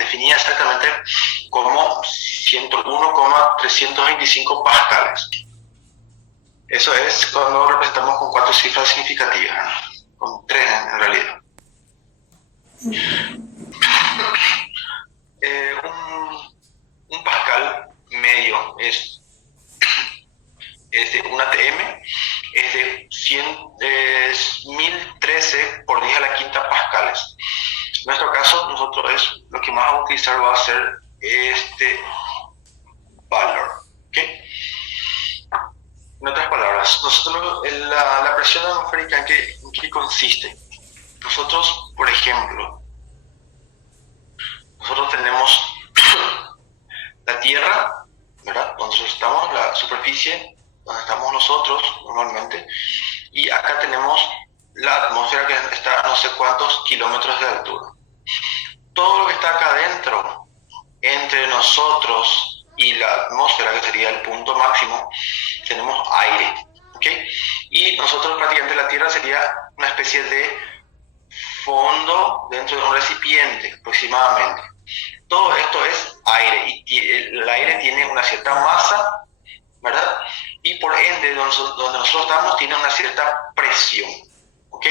definida exactamente como 101,325 pascales. Eso es cuando representamos con 4 cifras significativas, ¿no? Con 3 en realidad. Un pascal medio es de un ATM, es de 1013 por 10 a la quinta pascales. En nuestro caso, nosotros lo que más vamos a utilizar va a ser este valor. ¿Okay? En otras palabras, nosotros, la presión atmosférica, ¿en qué consiste? Nosotros, por ejemplo, nosotros tenemos la Tierra, ¿verdad? Donde estamos, la superficie, donde estamos nosotros normalmente, y acá tenemos la atmósfera que está a no sé cuántos kilómetros de altura. Todo lo que está acá adentro, entre nosotros y la atmósfera, que sería el punto máximo, tenemos aire, ¿ok? Y nosotros prácticamente la Tierra sería una especie de fondo dentro de un recipiente aproximadamente. Todo esto es aire y el aire tiene una cierta masa, ¿verdad? Y por ende, donde nosotros estamos, tiene una cierta presión, ¿ok?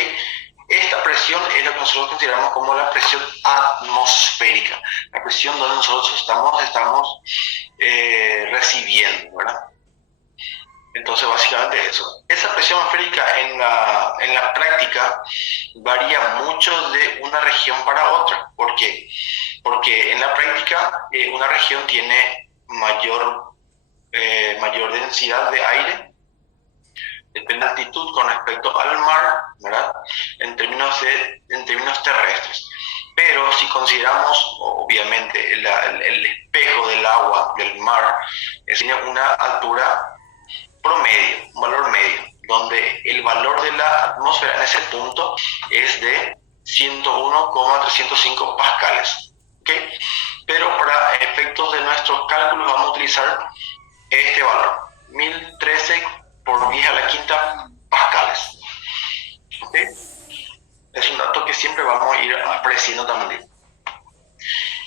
Esta presión es lo que nosotros consideramos como la presión atmosférica, la presión donde nosotros estamos recibiendo, ¿verdad? Entonces, básicamente eso. Esa presión atmosférica en la práctica varía mucho de una región para otra. ¿Por qué? Porque en la práctica una región tiene mayor densidad de aire, depende de la altitud con respecto al mar, ¿verdad? En términos terrestres. Pero si consideramos, obviamente, el espejo del agua, del mar, tiene una altura promedio, un valor medio, donde el valor de la atmósfera en ese punto es de 101,305 pascales. ¿Okay? Pero para efectos de nuestros cálculos vamos a utilizar este valor, 1013 por 10 a la quinta pascales. ¿Okay? Es un dato que siempre vamos a ir apreciando también.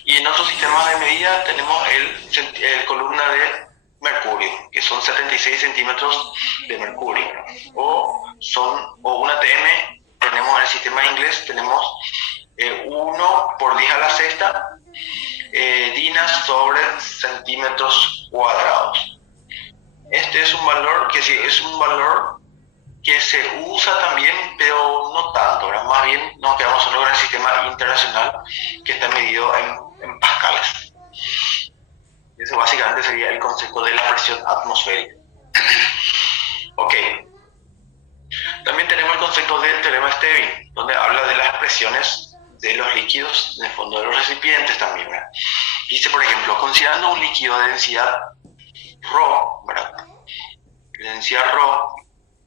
Y en otros sistemas de medida tenemos el columna de mercurio, que son 76 centímetros de mercurio, o un ATM, tenemos en el sistema inglés, tenemos 1 por 10 a la sexta dinas sobre centímetros cuadrados. Este es un valor que se usa también, pero no tanto, ¿verdad? Más bien nos quedamos solo con el sistema internacional, que está medido en pascales. Ese básicamente sería el concepto de la presión atmosférica. Ok. También tenemos el concepto del teorema de Stevin, donde habla de las presiones de los líquidos en el fondo de los recipientes también, ¿verdad? Dice, por ejemplo, considerando un líquido de densidad ρ, ¿verdad? De densidad ρ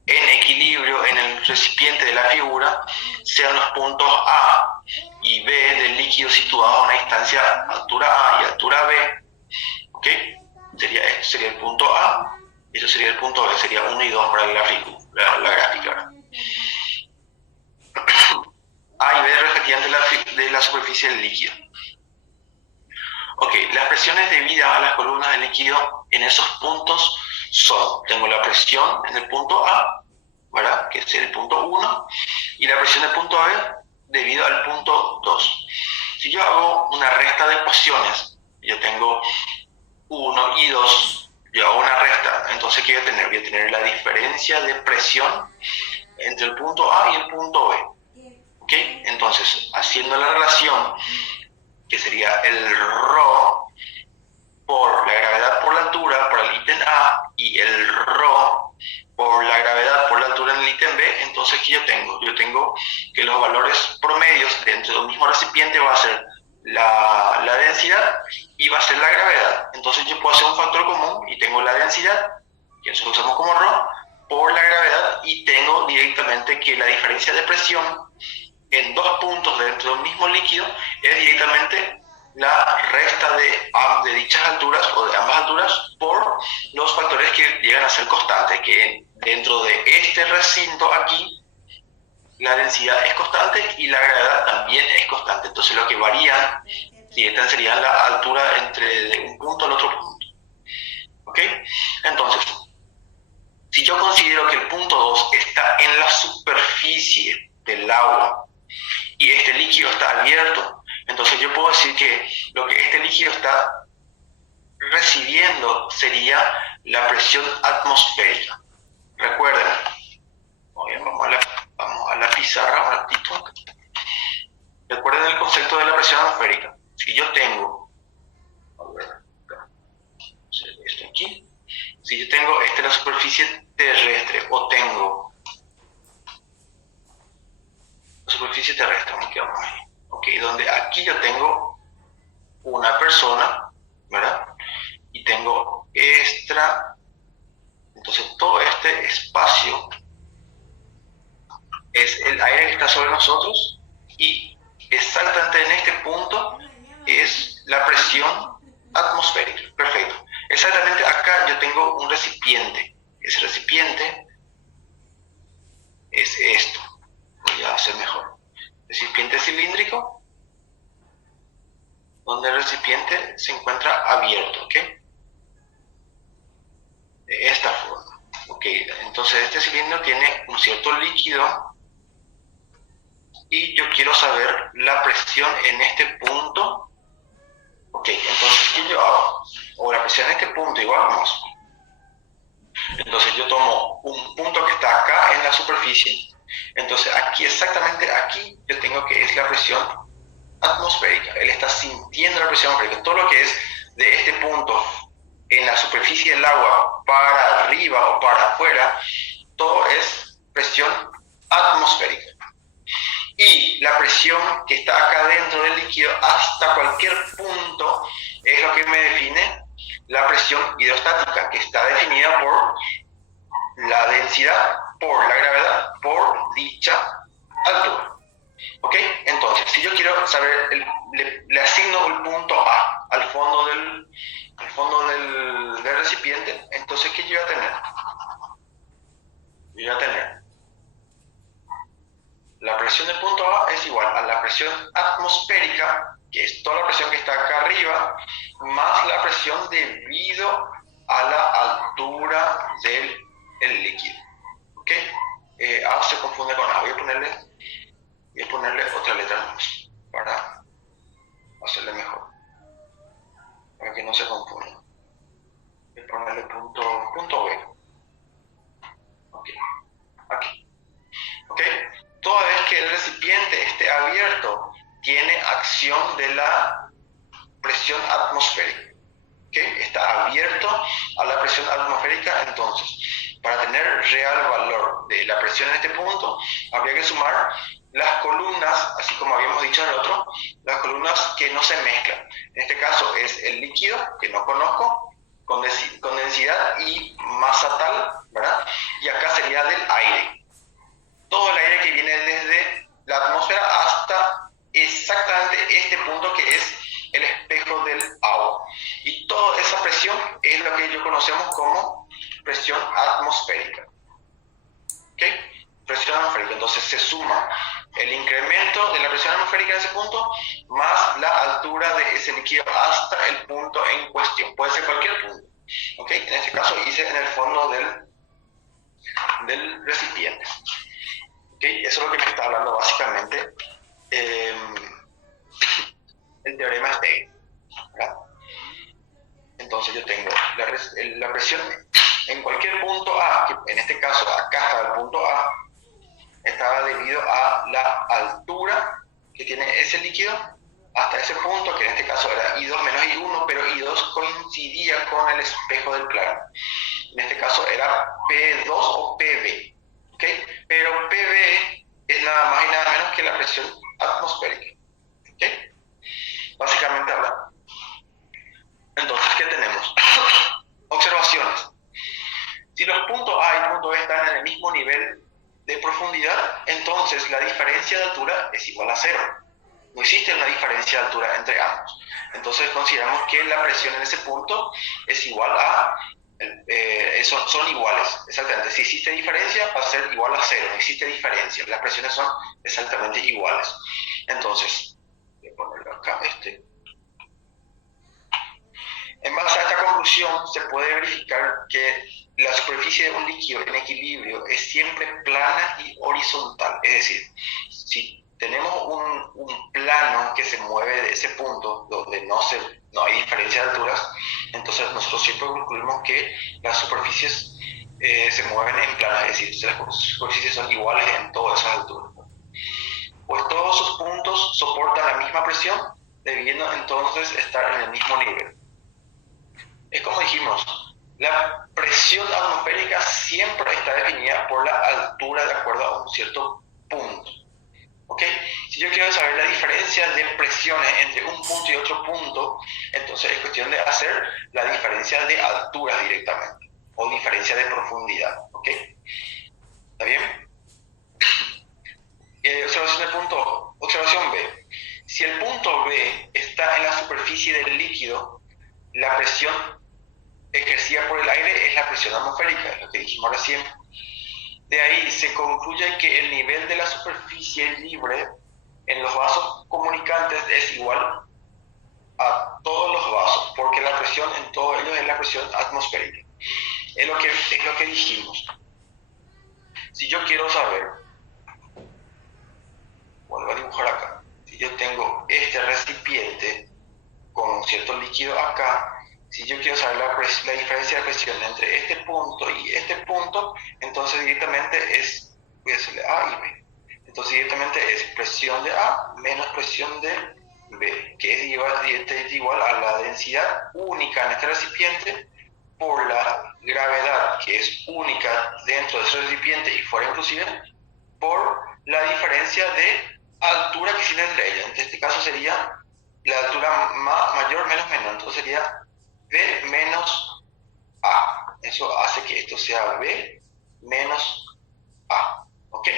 en equilibrio en el recipiente de la figura, sean los puntos A y B del líquido situado a una distancia altura A y altura B, ¿ok? Este sería el punto A, y esto sería el punto B, sería 1 y 2 para el gráfico, la gráfica, ¿verdad? A y B respectivamente de la superficie del líquido. Ok, las presiones debidas a las columnas del líquido en esos puntos tengo la presión en el punto A, ¿verdad? Que es el punto 1, y la presión del punto B debido al punto 2. Si yo hago una resta de ecuaciones, yo tengo 1 y 2, yo hago una resta, entonces ¿qué voy a tener? Voy a tener la diferencia de presión entre el punto A y el punto B. ¿Ok? Entonces, haciendo la relación, que sería el ρ por la gravedad por la altura para el ítem A y el ρ por la gravedad por la altura en el ítem B, entonces ¿qué yo tengo? Yo tengo que los valores promedios dentro del mismo recipiente va a ser la densidad y va a ser la gravedad. Entonces yo puedo hacer un factor común y tengo la densidad, que nosotros usamos como ρ, por la gravedad, y tengo directamente que la diferencia de presión en dos puntos dentro de un mismo líquido es directamente la resta de dichas alturas o de ambas alturas por los factores que llegan a ser constantes, que dentro de este recinto aquí la densidad es constante y la gravedad también es constante. Entonces lo que varían Sí, esta sería la altura entre de un punto al otro punto. ¿Ok? Entonces, si yo considero que el punto 2 está en la superficie del agua y este líquido está abierto, entonces yo puedo decir que lo que este líquido está recibiendo sería la presión atmosférica. Recuerden, vamos a la pizarra un ratito. Recuerden el concepto de la presión atmosférica. Si yo tengo, esto aquí, si yo tengo la superficie terrestre o tengo la superficie terrestre, vamos ahí, ok, donde aquí yo tengo una persona, ¿verdad? Y tengo entonces todo este espacio es el aire que está sobre nosotros y exactamente en este punto es la presión atmosférica. Perfecto. Exactamente acá yo tengo un recipiente. Ese recipiente es esto. Voy a hacer mejor. Recipiente cilíndrico, donde el recipiente se encuentra abierto, ¿ok? De esta forma. Ok, entonces este cilindro tiene un cierto líquido y yo quiero saber la presión en este punto. Ok, entonces ¿qué yo hago? O la presión en este punto, igual vamos. Entonces yo tomo un punto que está acá en la superficie. Entonces aquí, exactamente aquí, yo tengo que es la presión atmosférica. Él está sintiendo la presión atmosférica. Todo lo que es de este punto en la superficie del agua para arriba o para afuera, todo es presión atmosférica. Y la presión que está acá dentro del líquido hasta cualquier punto es lo que me define la presión hidrostática, que está definida por la densidad, por la gravedad, por dicha altura. ¿Ok? Entonces, si yo quiero saber, le asigno el punto A al fondo del recipiente, entonces ¿qué yo voy a tener? Yo voy a tener la presión del punto A es igual a la presión atmosférica, que es toda la presión que está acá arriba, más la presión debido a la altura del líquido. ¿Ok? A se confunde con A. Voy a ponerle otra letra más para hacerle mejor, para que no se confunda. Voy a ponerle punto B. Ok. Aquí. ¿Ok? Toda vez que el recipiente esté abierto, tiene acción de la presión atmosférica. ¿Okay? Está abierto a la presión atmosférica, entonces, para tener real valor de la presión en este punto, habría que sumar las columnas, así como habíamos dicho en el otro, las columnas que no se mezclan. En este caso es el líquido, que no conozco, con densidad y masa tal, ¿verdad? Y acá sería del aire. Todo el aire que viene desde la atmósfera hasta exactamente este punto que es el espejo del agua. Y toda esa presión es lo que ellos conocemos como presión atmosférica. ¿Ok? Presión atmosférica. Entonces se suma el incremento de la presión atmosférica en ese punto más la altura de ese líquido hasta el punto en cuestión. Puede ser cualquier punto. ¿Ok? En este caso hice en el fondo del recipiente. ¿Okay? Eso es lo que me está hablando básicamente el teorema Stagg, ¿verdad? Entonces yo tengo la presión en cualquier punto A, que en este caso acá estaba el punto A, estaba debido a la altura que tiene ese líquido hasta ese punto, que en este caso era I2 menos I1, pero I2 coincidía con el espejo del plano. En este caso era P2 o PB. ¿Okay? Pero PB es nada más y nada menos que la presión atmosférica. ¿Okay? Básicamente hablando. Entonces, ¿qué tenemos? Observaciones. Si los puntos A y punto B están en el mismo nivel de profundidad, entonces la diferencia de altura es igual a 0. No existe una diferencia de altura entre ambos. Entonces consideramos que la presión en ese punto es igual a son iguales, exactamente. Si existe diferencia, va a ser igual a 0, no existe diferencia, las presiones son exactamente iguales. Entonces, voy a ponerlo acá, conclusión, se puede verificar que la superficie de un líquido en equilibrio es siempre plana y horizontal. Es decir, si tenemos un plano que se mueve de ese punto donde no hay diferencia de alturas, entonces nosotros siempre concluimos que las superficies se mueven en plano, es decir, las superficies son iguales en todas esas alturas. Pues todos sus puntos soportan la misma presión, debiendo entonces estar en el mismo nivel. Es como dijimos, la presión atmosférica siempre está definida por la altura de acuerdo a un cierto punto. ¿Ok? Si yo quiero saber la diferencia de presiones entre un punto y otro punto, entonces es cuestión de hacer la diferencia de altura directamente, o diferencia de profundidad. ¿Ok? ¿Está bien? Observación B. Si el punto B está en la superficie del líquido, la presión ejercida por el aire es la presión atmosférica, es lo que dijimos recién. De ahí se concluye que el nivel de la superficie libre en los vasos comunicantes es igual a todos los vasos, porque la presión en todos ellos es la presión atmosférica. Es lo que dijimos. Si yo quiero saber, vuelvo a dibujar acá, si yo tengo este recipiente con un cierto líquido acá, si yo quiero saber la diferencia de presión entre este punto y este punto, entonces directamente voy a decirle A y B. Entonces directamente es presión de A menos presión de B, que es igual a la densidad única en este recipiente por la gravedad, que es única dentro de ese recipiente y fuera inclusive, por la diferencia de altura que existe entre ellas. En este caso sería la altura mayor menos menor, entonces sería B menos A. Eso hace que esto sea B menos A. ¿Ok?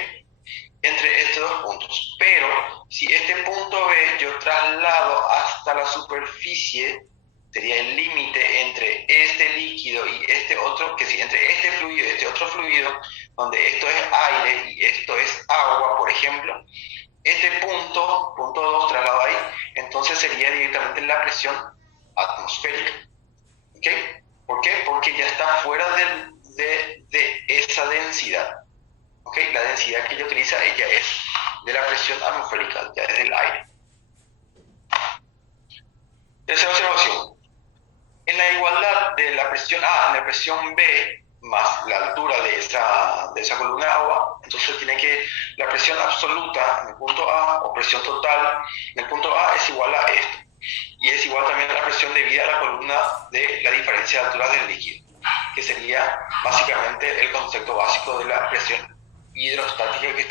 Entre estos dos puntos. Pero si este punto B yo traslado hasta la superficie, sería el límite entre este líquido y este otro, que si entre este fluido y este otro fluido, donde esto es aire y esto es agua, por ejemplo, este punto 2 trasladado ahí, entonces sería directamente la presión atmosférica. ¿Ok? ¿Por qué? Porque ya está fuera de esa densidad. ¿Ok? La densidad que ella utiliza, ella es de la presión atmosférica, ya es del aire. Tercera observación. En la igualdad de la presión A y la presión B, más la altura de esa columna de agua, entonces tiene que la presión absoluta en el punto A, o presión total en el punto A, es igual a esto. Y es igual también a la presión debida a la columna de la diferencia de altura del líquido, que sería básicamente el concepto básico de la presión hidrostática que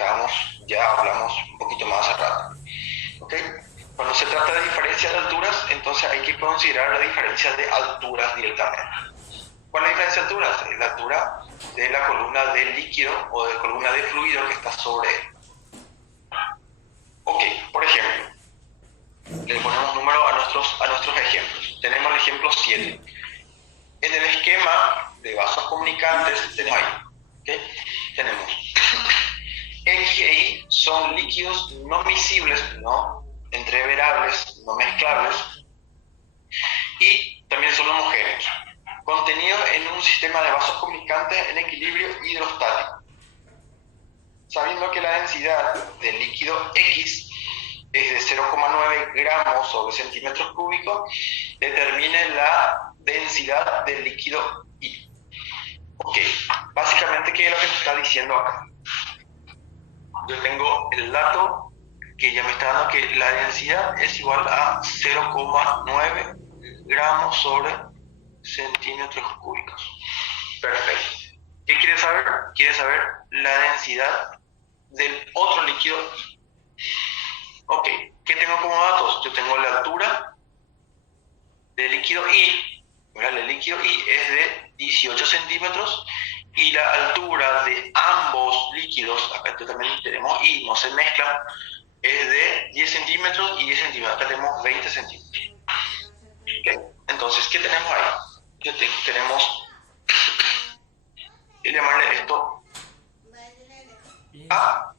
ya hablamos un poquito más hace rato. ¿Ok? Cuando se trata de diferencia de alturas, entonces hay que considerar la diferencia de alturas directamente. ¿Cuál es la diferencia de alturas? Es la altura de la columna de líquido o de la columna de fluido que está sobre él. Ok, por ejemplo, le ponemos número a nuestros ejemplos. Tenemos el ejemplo 7. En el esquema de vasos comunicantes tenemos ahí, ¿okay? Tenemos X e Y son líquidos no miscibles, no entreverables, no mezclables, y también son homogéneos, contenidos en un sistema de vasos comunicantes en equilibrio hidrostático. Sabiendo que la densidad del líquido X es de 0,9 gramos sobre centímetros cúbicos, determine la densidad del líquido Y. Ok, básicamente, ¿qué es lo que nos está diciendo acá? Yo tengo el dato que ya me está dando que la densidad es igual a 0,9 gramos sobre centímetros cúbicos. Perfecto. ¿Qué quiere saber? Quiere saber la densidad del otro líquido Y. Ok, ¿qué tengo como datos? Yo tengo la altura del líquido Y, el líquido Y es de 18 centímetros y la altura de ambos líquidos, acá también tenemos Y, no se mezclan, es de 10 centímetros y 10 centímetros, acá tenemos 20 centímetros. Okay. Entonces, ¿qué tenemos ahí? Tenemos, voy a llamarle esto A,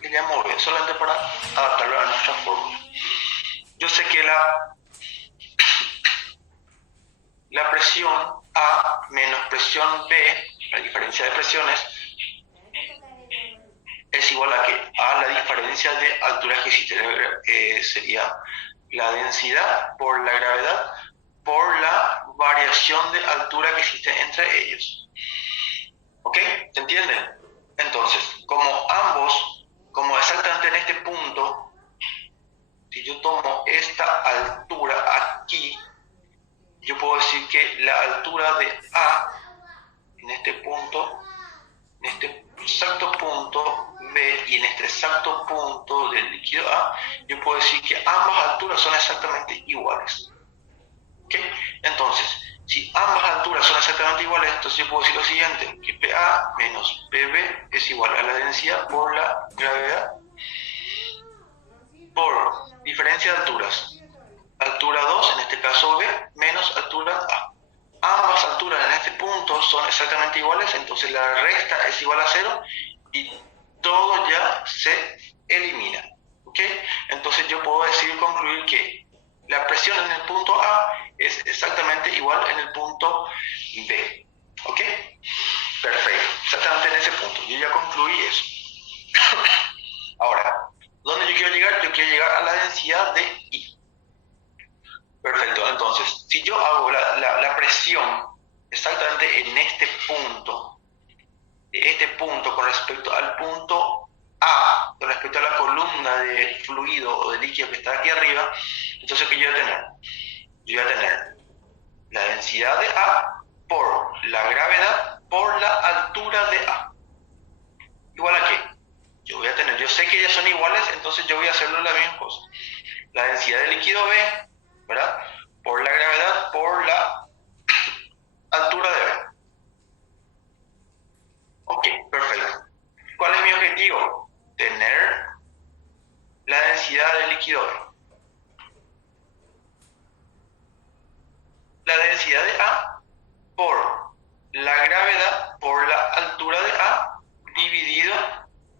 y le llamo B, solamente para adaptarlo a nuestra fórmula. Yo sé que la presión A menos presión B, la diferencia de presiones, es igual a ¿qué? A la diferencia de alturas que existe, sería la densidad por la gravedad por la variación de altura que existe entre ellos. ¿Ok? ¿Se entienden? Entonces, como exactamente en este punto, si yo tomo esta altura aquí, yo puedo decir que la altura de A en este punto, en este exacto punto B y en este exacto punto del líquido A, yo puedo decir que ambas alturas son exactamente iguales. ¿Ok? Entonces, si ambas alturas son exactamente iguales, entonces yo puedo decir lo siguiente, que PA menos PB es igual a la densidad por la gravedad por diferencia de alturas. Altura 2, en este caso B, menos altura A. Ambas alturas en este punto son exactamente iguales, entonces la resta es igual a 0 y todo ya se elimina. ¿Ok? Entonces yo puedo concluir que la presión en el punto A es exactamente igual en el punto B. ¿Ok? Perfecto, exactamente en ese punto. Yo ya concluí eso. Ahora, ¿dónde yo quiero llegar? Yo quiero llegar a la densidad de I. Perfecto, entonces, si yo hago la presión exactamente en este punto con respecto al punto A, con respecto a la columna de fluido o de líquido que está aquí arriba, entonces ¿qué yo voy a tener? Yo voy a tener la densidad de A por la gravedad por la altura de A. ¿Igual a qué? Yo sé que ellas son iguales, entonces yo voy a hacerlo la misma cosa. La densidad del líquido B, ¿verdad? Por la gravedad por la altura de B. Ok, perfecto. ¿Cuál es mi objetivo? Tener la densidad del líquido B. La densidad de A por la gravedad por la altura de A dividido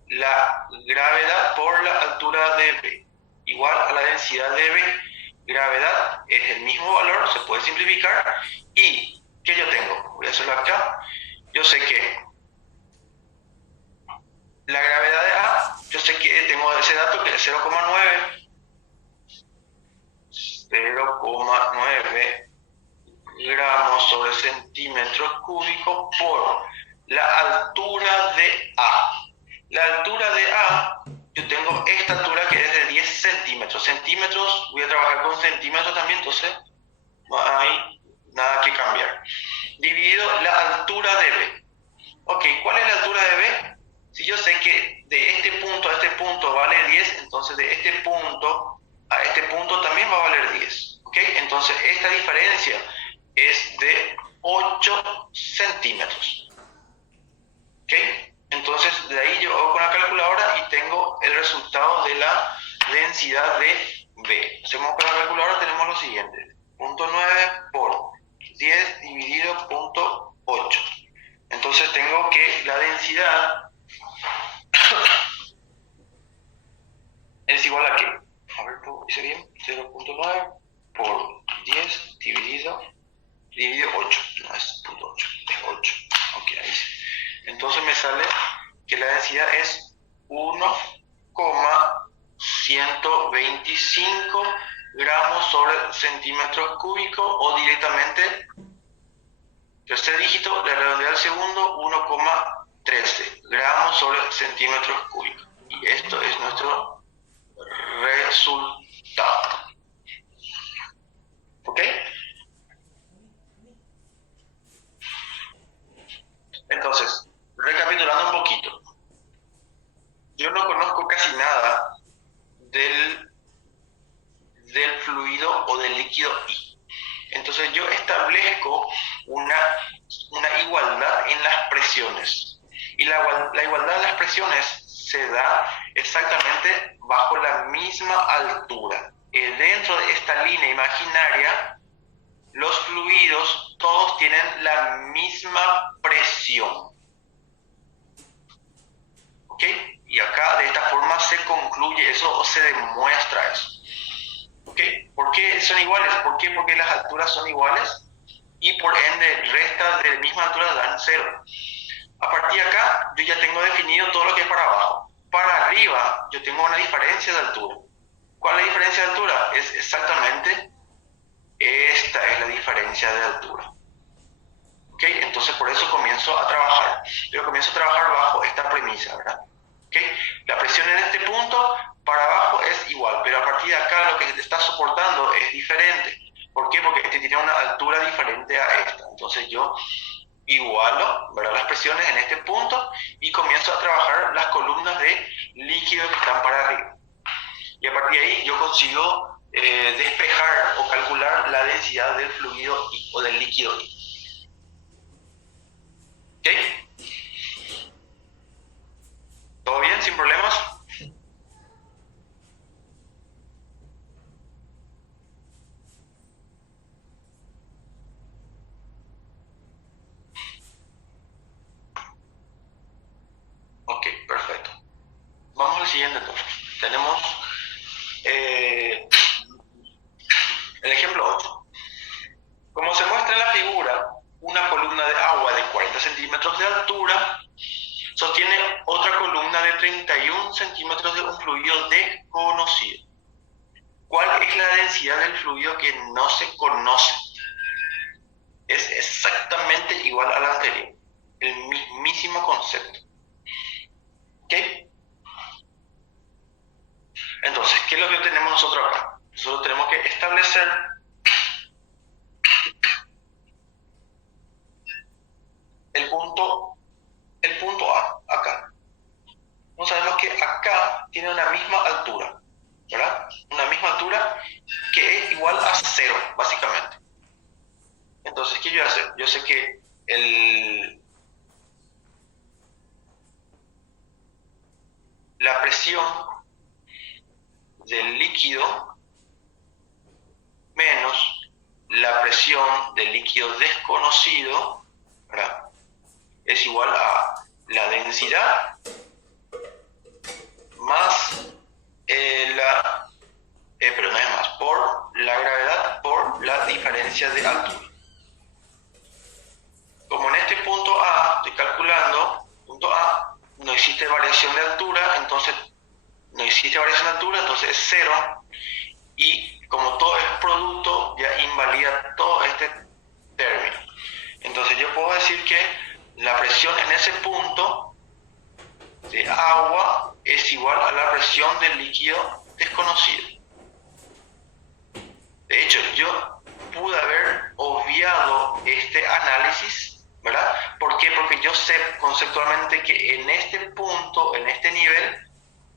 la gravedad por la altura de B, igual a la densidad de B. Gravedad es el mismo valor, se puede simplificar. ¿Y qué yo tengo? Voy a hacerlo acá. Yo sé que la gravedad de A, yo sé que tengo ese dato que es 0,9 gramos sobre centímetros cúbicos por la altura de A. La altura de A, yo tengo esta altura que es de 10 centímetros. Centímetros, voy a trabajar con centímetros también, entonces no hay nada que cambiar. Dividido la altura de B. Ok, ¿cuál es la altura de B? Si yo sé que de este punto a este punto vale 10, entonces de este punto a este punto también va a valer 10. ¿Ok? Entonces esta diferencia es de 8 centímetros. ¿Ok? Entonces de ahí yo hago con la calculadora y tengo el resultado de la densidad de B. Hacemos con la calculadora, tenemos lo siguiente. 0.9 por 10 dividido 0.8. Entonces tengo que la densidad es igual a ¿qué? A ver, ¿lo hice bien? 0.9 por 10 dividido 8. No es 0.8, es 8. Ok, ahí sí. Entonces me sale que la densidad es 1,125 gramos sobre centímetros cúbicos o directamente tercer dígito, le redondeo al segundo, 1,13 gramos sobre centímetros cúbicos. Y esto es nuestro resultado. ¿Ok? Entonces, recapitulando un poquito. Yo no conozco casi nada del fluido o del líquido I. Entonces yo establezco una igualdad en las presiones. Y la igualdad en las presiones se da exactamente bajo la misma altura. Dentro de esta línea imaginaria, los fluidos todos tienen la misma presión. ¿Ok? Y acá de esta forma se concluye eso o se demuestra eso. ¿Ok? ¿Por qué son iguales? ¿Por qué? Porque las alturas son iguales y por ende resta de la misma altura dan 0. A partir de acá yo ya tengo definido todo lo que es para abajo. Para arriba yo tengo una diferencia de altura. ¿Cuál es la diferencia de altura? Es exactamente esta es la diferencia de altura. ¿Ok? Entonces por eso comienzo a trabajar. Yo comienzo a trabajar bajo esta premisa, ¿verdad? ¿Ok? La presión en este punto para abajo es igual, pero a partir de acá lo que te está soportando es diferente. ¿Por qué? Porque este tiene una altura diferente a esta. Entonces yo igualo, ¿verdad?, las presiones en este punto y comienzo a trabajar las columnas de líquido que están para arriba. Y a partir de ahí yo consigo despejar o calcular la densidad del fluido o del líquido. ¿Ok? ¿Todo bien? ¿Sin problemas? Ok, perfecto. Vamos al siguiente entonces. Tenemos el ejemplo 8. Como se muestra en la figura, una columna de agua de 40 centímetros de altura sostiene otra columna de 31 centímetros de un fluido desconocido. ¿Cuál es la densidad del fluido que no se conoce? Es exactamente igual al anterior, el mismísimo concepto. ¿Ok? Entonces, ¿qué es lo que tenemos nosotros acá? Nosotros tenemos que establecer el punto A, acá. No sabemos que acá tiene una misma altura, ¿verdad? Una misma altura que es igual a 0, básicamente. Entonces, ¿qué yo voy a hacer? Yo sé que la presión del líquido menos la presión del líquido desconocido, ¿verdad?, es igual a la densidad más pero no es más, por la gravedad por la diferencia de altura. Como en este punto A, estoy calculando, punto A, no existe variación de altura, entonces es 0, y como todo es producto, ya invalida todo este término. Entonces yo puedo decir que la presión en ese punto de agua es igual a la presión del líquido desconocido. De hecho, yo pude haber obviado este análisis, ¿verdad? ¿Por qué? Porque yo sé conceptualmente que en este punto, en este nivel,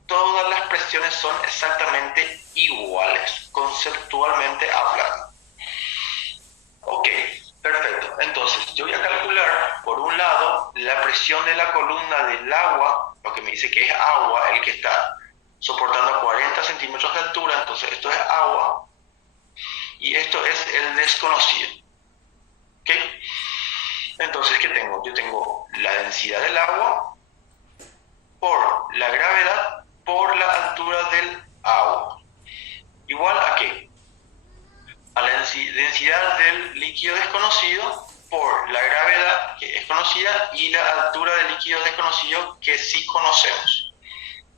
todas las presiones son exactamente iguales, conceptualmente hablando. Ok, perfecto. Entonces, yo voy a calcular, por un lado, la presión de la columna del agua, lo que me dice que es agua, el que está soportando 40 centímetros de altura, entonces esto es agua, y esto es el desconocido. ¿Ok? Entonces, ¿qué tengo? Yo tengo la densidad del agua por la gravedad por la altura del agua. ¿Igual a qué? A la densidad del líquido desconocido por la gravedad, que es conocida, y la altura del líquido desconocido, que sí conocemos.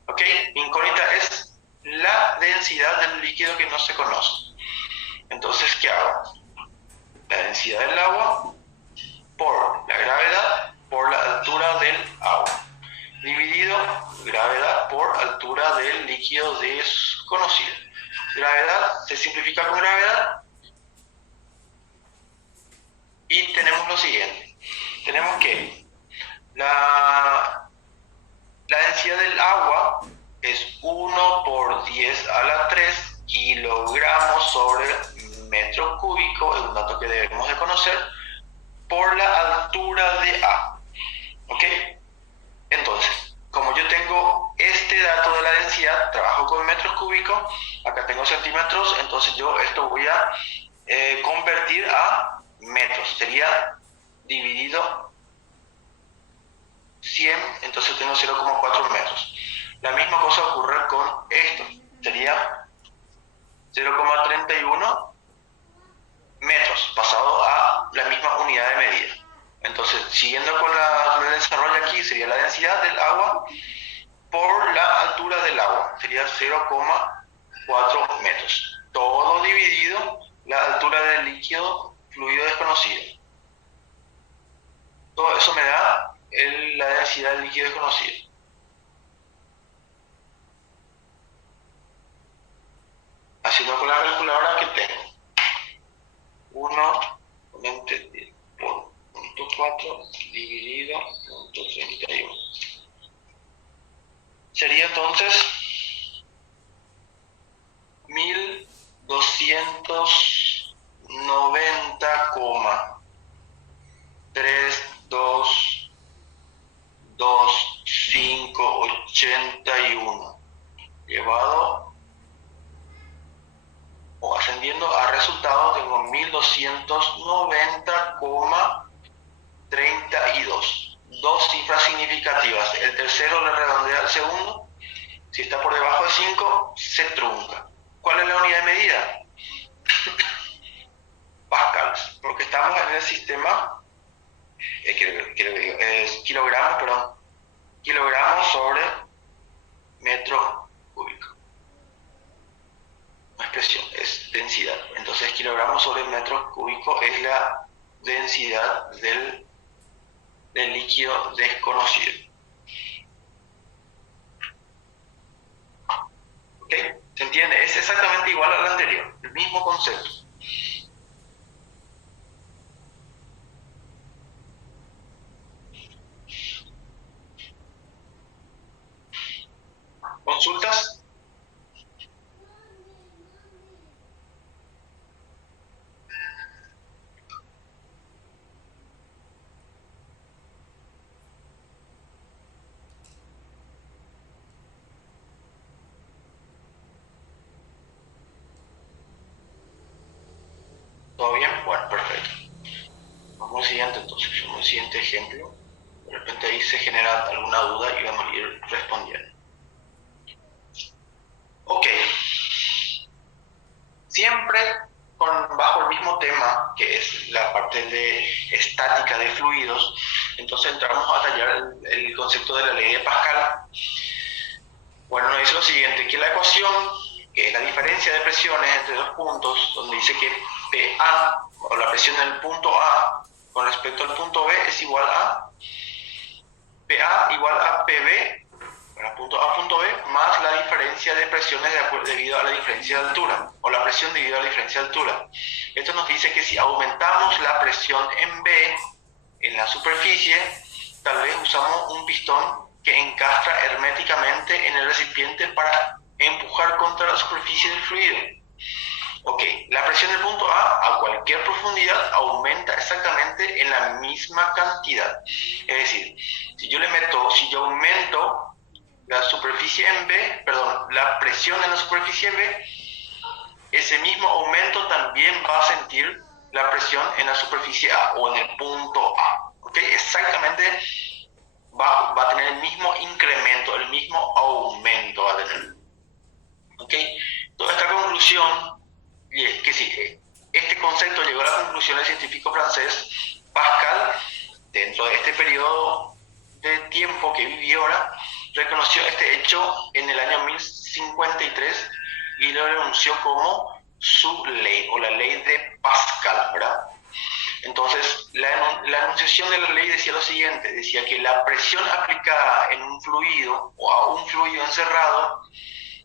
¿Ok? Incógnita es la densidad del líquido que no se conoce. Entonces, ¿qué hago? La densidad del agua por la gravedad por la altura del agua, dividido gravedad por altura del líquido desconocido. Gravedad se simplifica con gravedad y tenemos lo siguiente. Tenemos que la densidad del agua es 1 por 10 a la 3 kilogramos sobre metro cúbico, es un dato que debemos de conocer, por la altura de A. ¿Ok? Entonces, como yo tengo este dato de la densidad, trabajo con metros cúbicos, acá tengo centímetros, entonces yo esto voy a convertir a metros. Sería dividido 100, entonces tengo 0,4 metros. La misma cosa ocurre con esto, sería 0,31 metros, pasado a la misma unidad de medida. Entonces, siguiendo con el desarrollo aquí, sería la densidad del agua por la altura del agua, sería 0,4 metros. Todo dividido la altura del líquido fluido desconocido. Todo eso me da la densidad del líquido desconocido. Haciendo con la calculadora que tengo. 1 por 0,4 dividido 0,31. Sería entonces 1290,3222581 llevado o ascendiendo a resultado tengo 1290,32. Dos cifras significativas. El tercero le redondea al segundo. Si está por debajo de 5, se trunca. ¿Cuál es la unidad de medida? Pascals, porque estamos en el sistema, kilogramos sobre metro cúbico. No es presión, es densidad. Entonces, kilogramos sobre metro cúbico es la densidad del líquido desconocido. ¿Ok? ¿Se entiende? Es exactamente igual al anterior, el mismo concepto. ¿Consultas? ¿Todo bien? Bueno, perfecto. Vamos al siguiente entonces, vamos al siguiente ejemplo. De repente ahí se genera alguna duda y vamos a ir respondiendo. Ok. Siempre bajo el mismo tema, que es la parte de estática de fluidos, entonces entramos a tallar el concepto de la ley de Pascal. Bueno, nos dice lo siguiente, que la ecuación, que es la diferencia de presiones entre dos puntos, donde dice que PA, o la presión del punto A, con respecto al punto B, es igual a PA igual a PB, para punto A, punto B, más la diferencia de presiones debido a la diferencia de altura, o la presión debido a la diferencia de altura. Esto nos dice que si aumentamos la presión en B, en la superficie, tal vez usamos un pistón que encastra herméticamente en el recipiente para empujar contra la superficie del fluido. Ok, la presión del punto A cualquier profundidad aumenta exactamente en la misma cantidad. Es decir, si yo aumento la superficie en B, la presión en la superficie en B, ese mismo aumento también va a sentir la presión en la superficie A o en el punto A. ¿Ok? Exactamente va a tener el mismo incremento, el mismo aumento va a tener. ¿Ok? Toda esta conclusión, y es que sí, este concepto llegó a la conclusión del científico francés Pascal, dentro de este periodo de tiempo que vivió ahora, reconoció este hecho en el año 1053 y lo denunció como su ley, o la ley de Pascal, ¿verdad? Entonces, la enunciación de la ley decía lo siguiente, decía que la presión aplicada en un fluido o a un fluido encerrado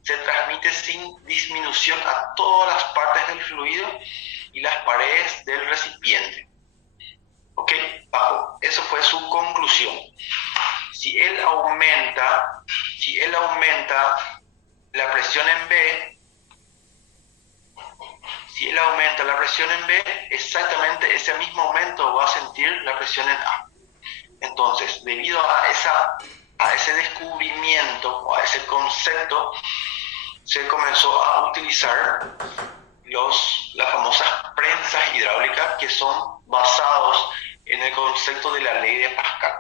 se transmite sin disminución a todas las partes del fluido y las paredes del recipiente. ¿Ok? Eso fue su conclusión. Si él aumenta la presión en B, exactamente ese mismo aumento va a sentir la presión en A. Entonces, debido a ese descubrimiento o a ese concepto, se comenzó a utilizar las famosas prensas hidráulicas, que son basados en el concepto de la ley de Pascal.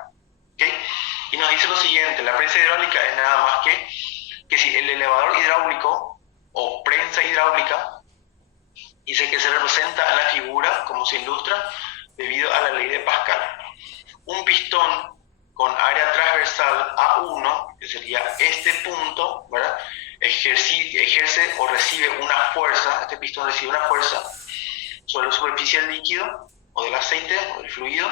¿Okay? Y nos dice lo siguiente, la prensa hidráulica es nada más que si el elevador hidráulico o prensa hidráulica, dice que se representa en la figura, como se ilustra, debido a la ley de Pascal. Un pistón con área transversal A1, que sería este punto, ¿verdad? Ejerce o recibe una fuerza, este pistón recibe una fuerza sobre la superficie del líquido o del aceite o del fluido.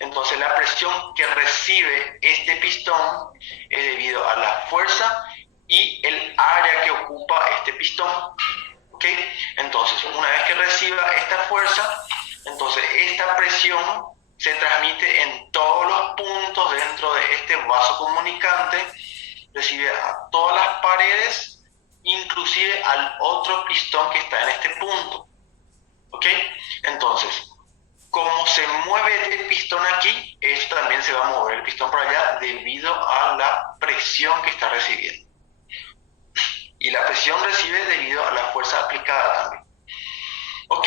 Entonces la presión que recibe este pistón es debido a la fuerza y el área que ocupa este pistón. ¿Ok? Entonces, una vez que reciba esta fuerza, entonces esta presión se transmite en todos los puntos dentro de este vaso comunicante, recibe a todas las paredes, inclusive al otro pistón que está en este punto. ¿Ok? Entonces, como se mueve este pistón aquí, esto también se va a mover el pistón para allá debido a la presión que está recibiendo. Y la presión recibe debido a la fuerza aplicada también. Ok.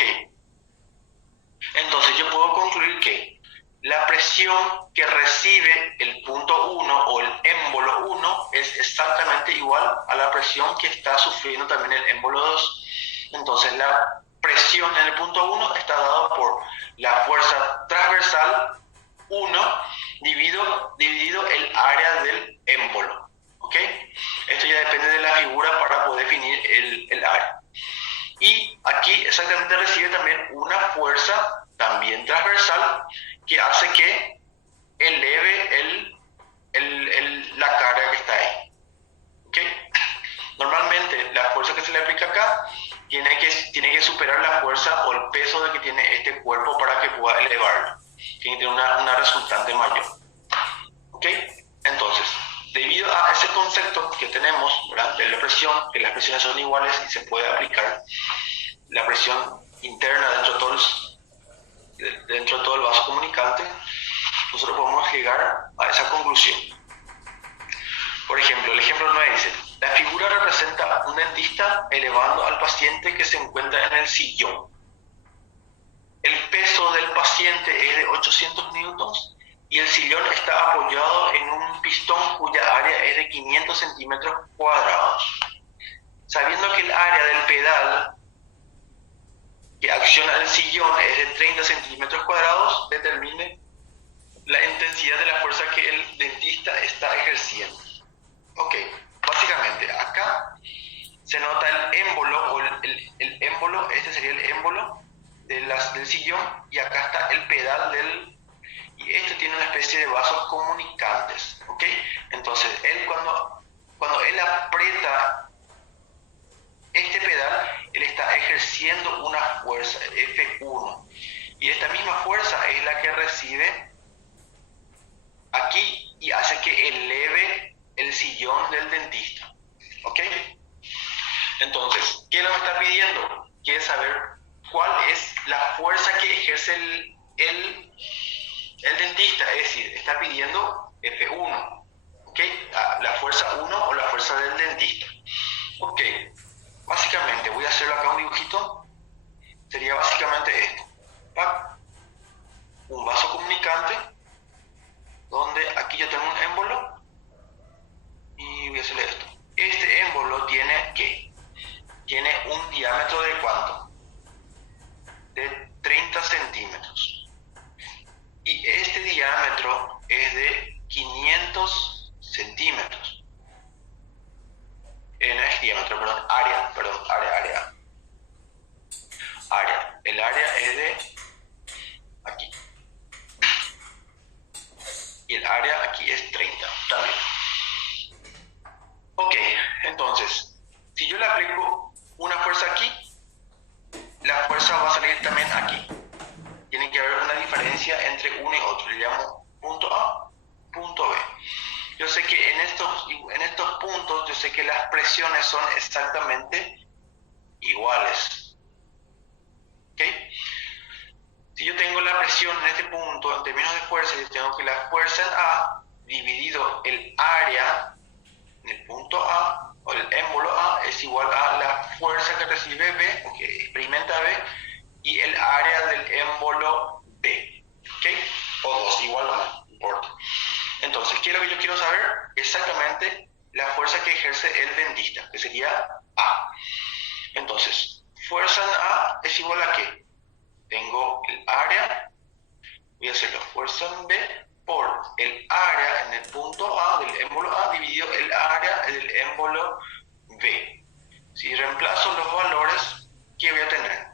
Entonces yo puedo concluir que la presión que recibe el punto 1 o el émbolo 1 es exactamente igual a la presión que está sufriendo también el émbolo 2. Entonces la presión en el punto 1 está dada por la fuerza transversal 1 dividido el área del émbolo. ¿Ok? Esto ya depende de la figura para poder definir el área. Y aquí exactamente recibe también una fuerza también transversal que hace que eleve la carga que está ahí. ¿Ok? Normalmente la fuerza que se le aplica acá tiene que superar la fuerza o el peso de que tiene este cuerpo para que pueda elevarlo. Tiene que tener una resultante mayor. ¿Ok? Entonces, debido a ese concepto que tenemos, ¿verdad?, de la presión, que las presiones son iguales y se puede aplicar la presión interna dentro de todo el vaso comunicante, nosotros podemos llegar a esa conclusión. Por ejemplo, el ejemplo 9 dice: la figura representa un dentista elevando al paciente que se encuentra en el sillón. El peso del paciente es de 800 newtons y el sillón está apoyado en un pistón cuya área es de 500 centímetros cuadrados. Sabiendo que el área del pedal que acciona el sillón es de 30 centímetros cuadrados, determine la intensidad de la fuerza que el dentista está ejerciendo. Ok, básicamente acá se nota el émbolo, o el émbolo, este sería el émbolo del sillón, y acá está el pedal y este tiene una especie de vasos comunicantes. Ok, entonces él cuando él aprieta este pedal, él está ejerciendo una fuerza, F1, y esta misma fuerza es la que recibe aquí y hace que eleve el sillón del dentista. ¿Ok? Entonces, ¿qué nos está pidiendo? Quiere saber cuál es la fuerza que ejerce el dentista, es decir, está pidiendo F1. ¿Ok? La fuerza 1 o la fuerza del dentista. Ok, básicamente voy a hacerlo acá un dibujito. Sería básicamente esto. Un vaso comunicante donde aquí yo tengo un émbolo y voy a hacerle esto. Este émbolo tiene un diámetro de ¿cuánto? De 30 centímetros. Y este diámetro es de 500 centímetros. No es diámetro, perdón, área. El área es de aquí. Y el área aquí es 30 también. Ok, entonces, si yo le aplico una fuerza aquí, la fuerza va a salir también aquí. Tiene que haber una diferencia entre uno y otro. Le llamo punto A, punto B. Yo sé que en estos puntos, yo sé que las presiones son exactamente iguales. ¿Ok? Si yo tengo la presión en este punto, en términos de fuerza, yo tengo que la fuerza en A dividido el área en el punto A, o el émbolo A, es igual a la fuerza que recibe B, o que experimenta B, y el área del émbolo B. ¿Ok? O 2, igual o no importa. Entonces, ¿qué es lo que yo quiero saber? Exactamente la fuerza que ejerce el dentista, que sería A. Entonces, fuerza en A es igual a ¿qué? Tengo el área Si reemplazo los valores, ¿qué voy a tener?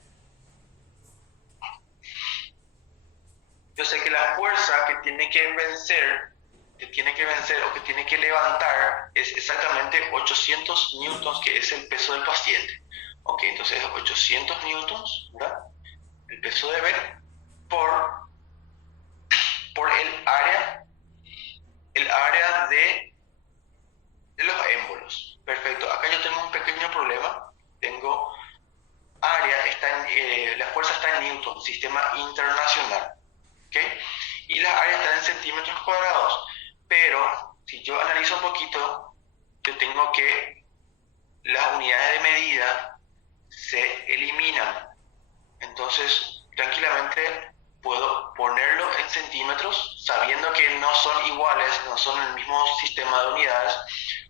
Yo sé que la fuerza que tiene que vencer o que tiene que levantar es exactamente 800 newtons, que es el peso del paciente. Ok, entonces 800 newtons, ¿verdad? El peso de B por el área de los émbolos. Perfecto, acá yo tengo un pequeño problema. Tengo área, la fuerza está en newton, sistema internacional. ¿Ok? Y las áreas están en centímetros cuadrados. Pero si yo analizo un poquito, yo tengo que las unidades de medida se eliminan. Entonces, tranquilamente puedo ponerlo en centímetros, sabiendo que no son iguales, no son el mismo sistema de unidades.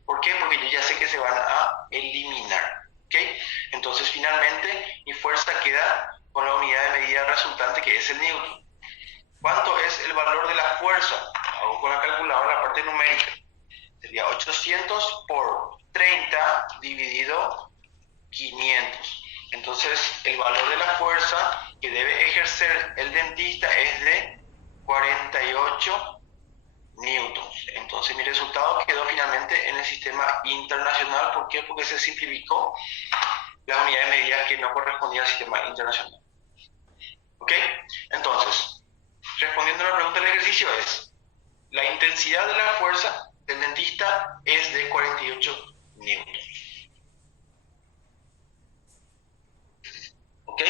¿Por qué? Porque yo ya sé que se van a eliminar. ¿Ok? Entonces, finalmente, mi fuerza queda con la unidad de medida resultante, que es el newton. ¿Cuánto es el valor de la fuerza? Hago con la calculadora la parte numérica. Sería 800 por 30 dividido 500. Entonces, el valor de la fuerza que debe ejercer el dentista es de 48 newtons. Entonces, mi resultado quedó finalmente en el sistema internacional. ¿Por qué? Porque se simplificó la unidad de medida que no correspondía al sistema internacional. ¿Ok? Entonces, respondiendo a la pregunta del ejercicio es, la intensidad de la fuerza del dentista es de 48 newtons. ¿Ok?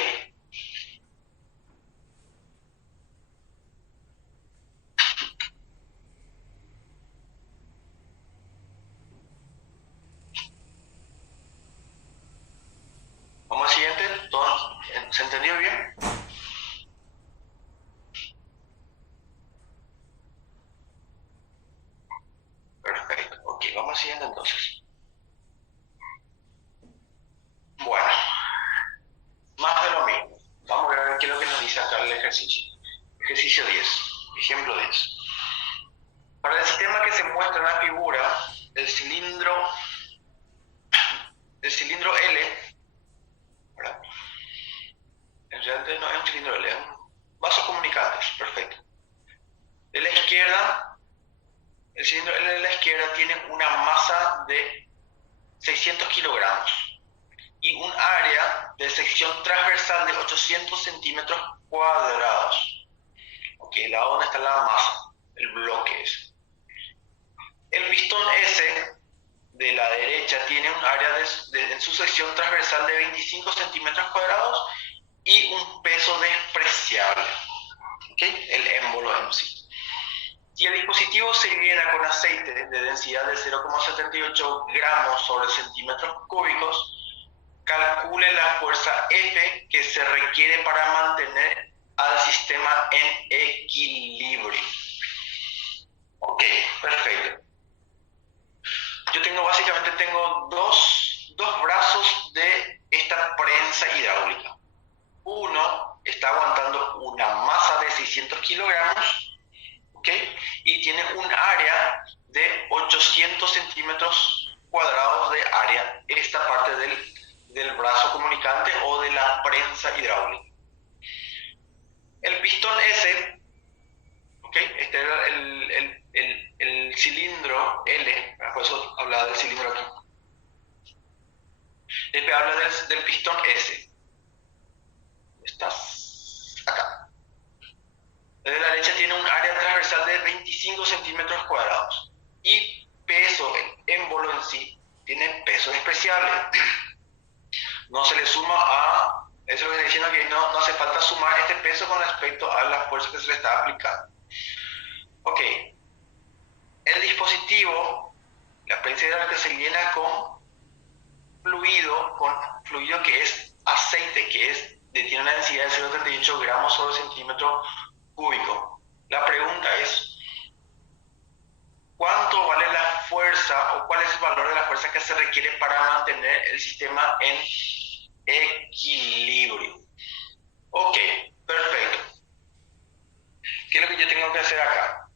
Vamos al siguiente. ¿Se entendió bien? Perfecto. Ok, vamos al siguiente entonces. Bueno, más de lo mismo. Vamos a ver qué es lo que nos dice acá el ejercicio. Ejercicio 10. Ejemplo 10. Para el sistema que se muestra en la figura, el cilindro L, ¿verdad? En realidad no es un cilindro L, es un vaso comunicante. Perfecto. De la izquierda, el cilindro L de la izquierda tiene una masa de 600 kilogramos y un área de sección transversal de 800 centímetros cuadrados. Ok, la donde está la masa, el bloque ese. El pistón S de la derecha tiene un área en su sección transversal de 25 centímetros cuadrados y un peso despreciable. ¿Ok? El émbolo en sí. Si el dispositivo se llena con aceite de densidad de 0,78 gramos sobre centímetros cúbicos, calcule la fuerza F que se requiere para mantener al sistema en equilibrio. Ok, perfecto. Yo básicamente tengo dos brazos de esta prensa hidráulica. Uno está aguantando una masa de 600 kilogramos, ¿ok? Y tiene un área de 800 centímetros cuadrados de área, esta parte del brazo comunicante o de la prensa hidráulica. El pistón S, ¿ok? Este era el cilindro L, por eso hablaba del cilindro aquí. Después habla del pistón S. Estás acá. Desde la derecha tiene un área transversal de 25 centímetros cuadrados y peso, el émbolo en sí, tiene peso despreciable. No se le suma a, eso es lo que estoy diciendo, que no hace falta sumar este peso con respecto a la fuerza que se le está aplicando. Ok, el dispositivo, la prensa hidráulica se llena con fluido que es aceite, que tiene una densidad de 0,38 gramos sobre centímetro cúbico. La pregunta es, ¿cuánto vale la fuerza o cuál es el valor de la fuerza que se requiere para mantener el sistema en equilibrio? Ok, perfecto. ¿Qué es lo que yo tengo que hacer acá?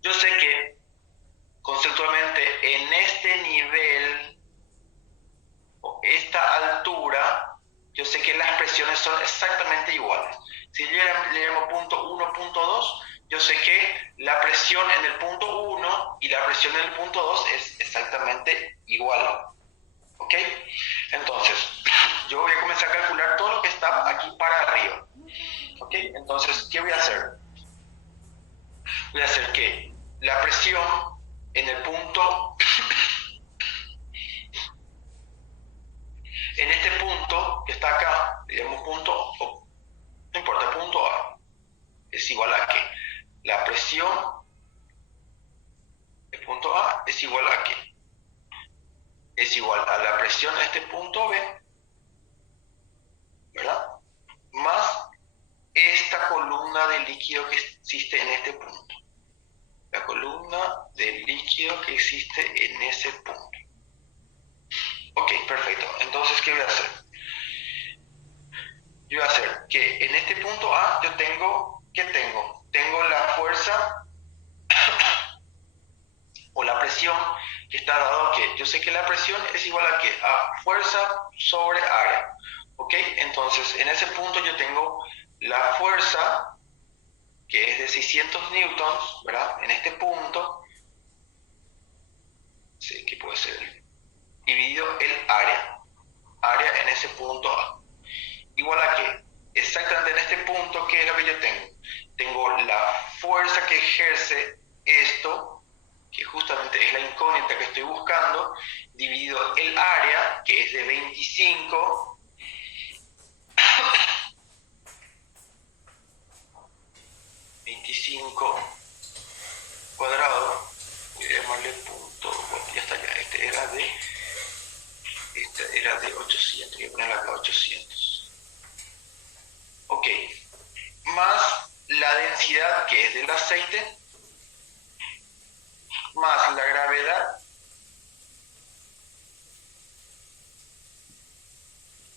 Yo sé que conceptualmente en este nivel yo sé que las presiones son exactamente iguales. Si yo le llamo punto 1, punto 2, yo sé que la presión en el punto 1 y la presión en el punto 2 es exactamente igual. ¿Ok? Entonces, yo voy a comenzar a calcular todo lo que está aquí para arriba. ¿Ok? Entonces, ¿qué voy a hacer? Voy a hacer que la presión en el punto, en este punto que está acá, digamos punto, no importa, punto A, es igual a que la presión del punto A es igual a que es igual a la presión de este punto B, ¿verdad? Más esta columna de líquido que existe en este punto. La columna de líquido que existe en ese punto. Ok, perfecto. Entonces, ¿qué voy a hacer? Yo voy a hacer que en este punto A yo tengo, ¿qué tengo? Tengo la fuerza o la presión que está dado que yo sé que la presión es igual a ¿qué? A fuerza sobre área. ¿Ok? Entonces, en ese punto yo tengo la fuerza que es de 600 newtons, ¿verdad? En este punto, sí, que puede ser dividido el área en ese punto A. Igual a que, exactamente en este punto, ¿qué es lo que yo tengo? Tengo la fuerza que ejerce esto, que justamente es la incógnita que estoy buscando, dividido el área, que es de 25 cuadrado, voy a llamarle punto, bueno, ya está ya, este era de 800, voy a poner acá 800. Ok, más la densidad que es del aceite, más la gravedad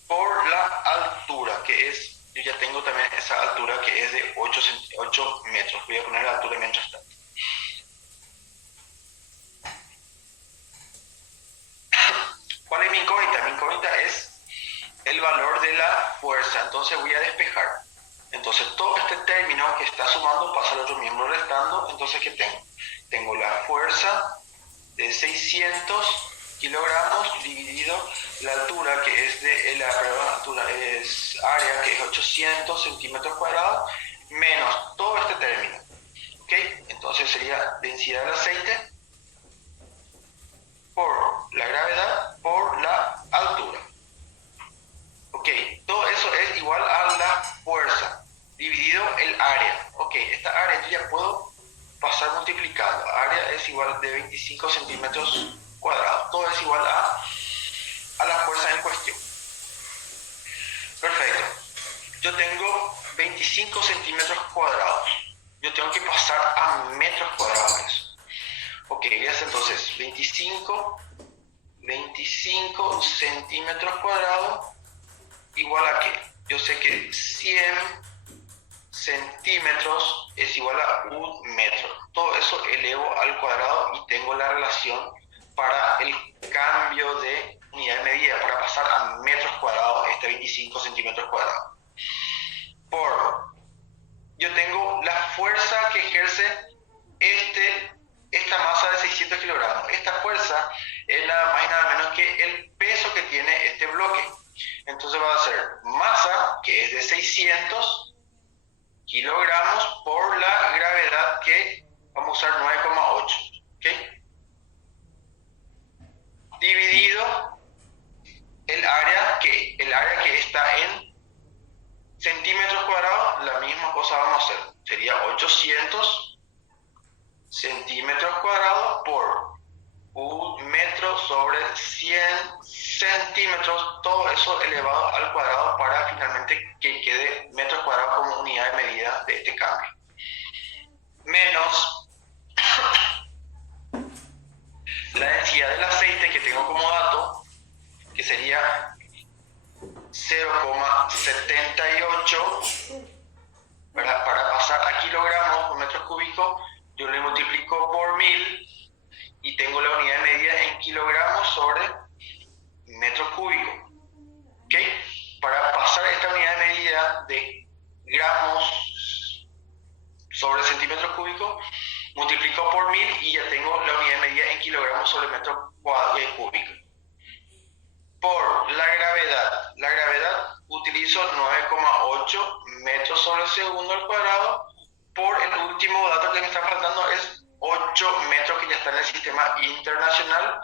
por la altura, que es, yo ya tengo también esa altura que es de 8 metros. Voy a poner la altura mientras tanto. ¿Cuál es mi incógnita? Mi incógnita es el valor de la fuerza. Entonces voy a despejar. Entonces todo este término que está sumando pasa al otro miembro restando. Entonces, ¿qué tengo? Tengo la fuerza de 600 kilogramos dividido la altura que es de la altura es área que es 800 centímetros cuadrados menos todo este término. ¿Ok? Entonces sería densidad del aceite por la gravedad por la altura. Ok, todo eso es igual a la fuerza dividido el área. Ok, esta área yo ya puedo pasar multiplicando. Área es igual de 25 centímetros cuadrados. Todo es igual a la fuerza en cuestión. Perfecto. Yo tengo 25 centímetros cuadrados. Yo tengo que pasar a metros cuadrados eso. Ok, voy a hacer entonces 25 centímetros cuadrados igual a ¿qué? Yo sé que 100 centímetros es igual a un metro. Todo eso elevo al cuadrado y tengo la relación para el cambio de unidad de medida, para pasar a metros cuadrados, 25 centímetros cuadrados. Yo tengo la fuerza que ejerce esta masa de 600 kilogramos. Esta fuerza es nada más y nada menos que el peso que tiene este bloque. Entonces va a ser masa, que es de 600 kilogramos, por la gravedad, que vamos a usar 9,8. ¿Okay? Dividido el área que está en centímetros cuadrados, la misma cosa vamos a hacer. Sería 800 centímetros cuadrados por un metro sobre 100 centímetros, todo eso elevado al cuadrado para finalmente que quede metros cuadrados como unidad de medida de este cambio. Menos la densidad del aceite que tengo como dato, que sería 0,78, para pasar a kilogramos por metros cúbicos, yo le multiplico por 1000 y tengo la unidad de medida en kilogramos sobre metro cúbico. ¿Ok? Para y ya tengo la unidad de medida en kilogramos sobre metro cúbico. Por la gravedad utilizo 9,8 metros sobre segundo al cuadrado. Por el último dato que me está faltando es 8 metros que ya está en el sistema internacional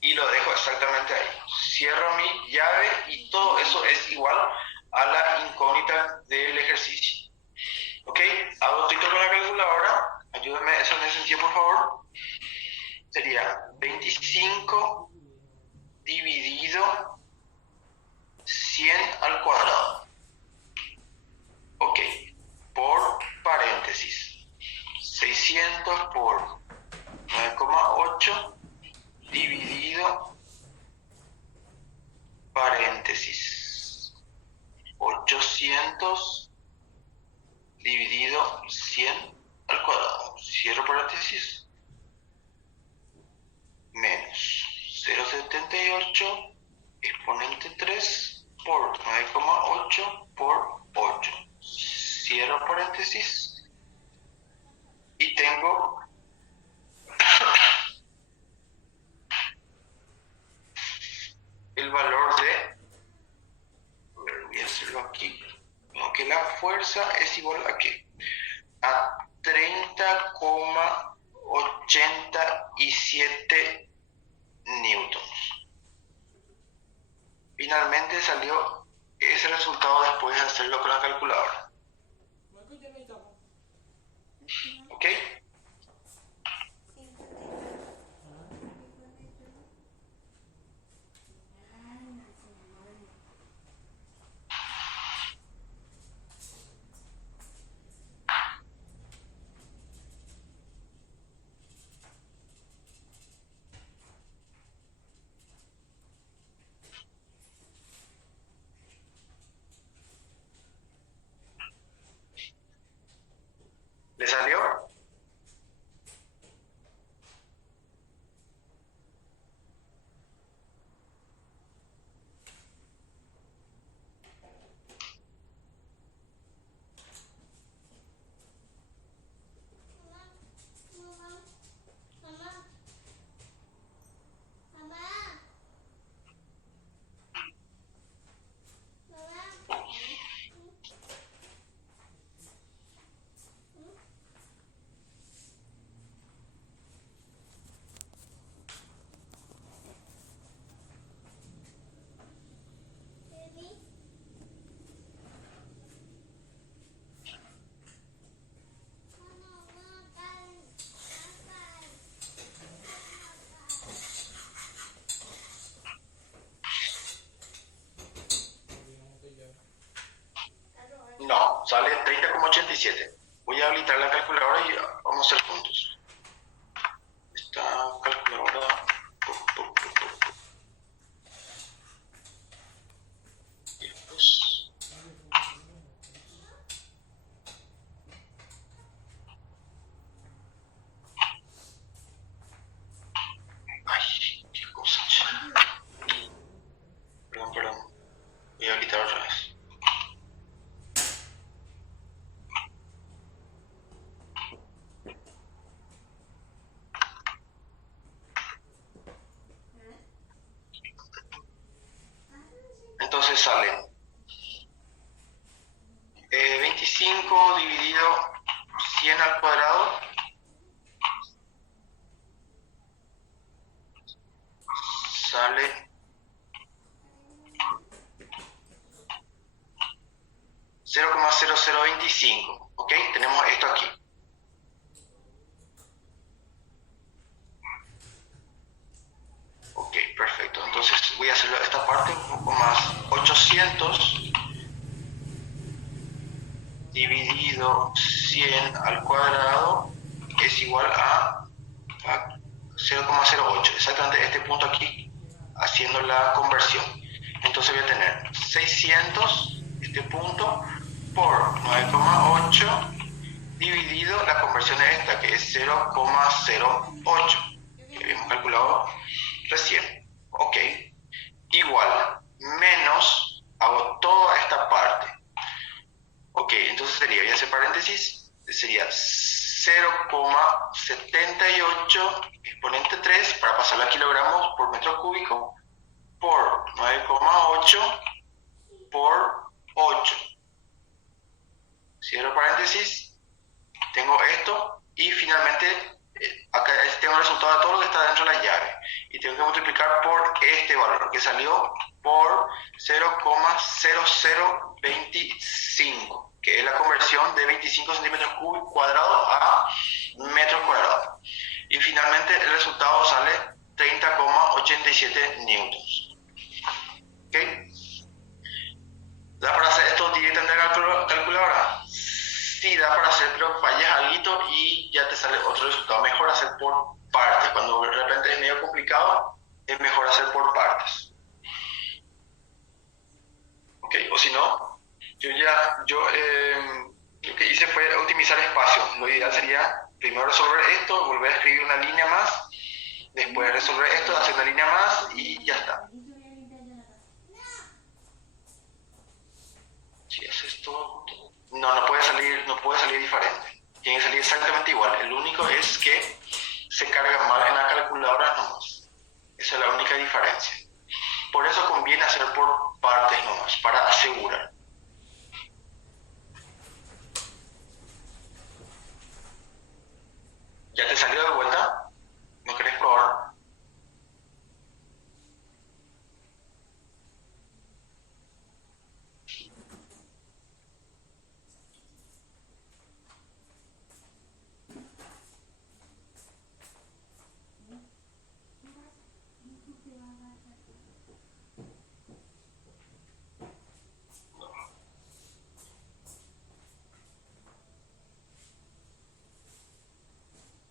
y lo dejo exactamente ahí. Cierro mi llave y todo eso es igual a la incógnita del ejercicio. ¿Ok? Hago clic con la calculadora. Ayúdenme eso en ese sentido, por favor. Sería 25 dividido 100 al cuadrado. Ok. Por paréntesis. 600 por 9,8 dividido paréntesis. 800 dividido 100 al cuadrado. Cierro paréntesis. Menos 0,78 exponente 3 por 9,8 por 8. Cierro paréntesis. Y tengo el valor de, voy a hacerlo aquí, que la fuerza es igual a ¿qué? A 30,87 newtons. Finalmente salió ese resultado después de hacerlo con la calculadora. ¿Ok? ¿Le salió? No, sale 30,87. Voy a habilitar la calculadora y vamos a hacer juntos. Esta calculadora. Ay, qué cosa. Perdón. Voy a habilitar otra vez. Entonces sale 25 dividido 100 al cuadrado sale 0,0025. ¿Ok? Tenemos esto aquí. Ok, perfecto. Entonces voy a hacerlo esta parte un poco más. 800 dividido 100 al cuadrado es igual a 0,08. Exactamente este punto aquí, haciendo la conversión. Entonces voy a tener 600, este punto, por 9,8 dividido la conversión de esta, que es 0,08, que habíamos calculado recién. Ok, igual, menos, hago toda esta parte. Ok, entonces sería, voy a hacer paréntesis, sería 0,78 8 exponente 3 para pasarlo a kilogramos por metro cúbico por 9,8 por 8. Cierro paréntesis, tengo esto y finalmente acá tengo el resultado de todo lo que está dentro de la llave y tengo que multiplicar por este valor que salió por 0,0025, que es la conversión de 25 centímetros cuadrados a metros cuadrados. Y finalmente el resultado sale 30,87 newtons. ¿Ok? ¿Da para hacer esto directamente en la calculadora? Sí, da para hacer, pero fallas algo y ya te sale otro resultado. Mejor hacer por partes. Cuando de repente es medio complicado, es mejor hacer por partes. ¿Ok? O si no, lo que hice fue optimizar espacio. Lo ideal sería primero resolver esto, volver a escribir una línea más, después resolver esto, hacer una línea más y ya está. Si haces todo, no puede salir diferente. Tiene que salir exactamente igual. El único es que se carga mal en la calculadora nomás. Esa es la única diferencia. Por eso conviene hacer por partes nomás, para asegurar. ¿Ya te salió de vuelta? ¿No querés probar?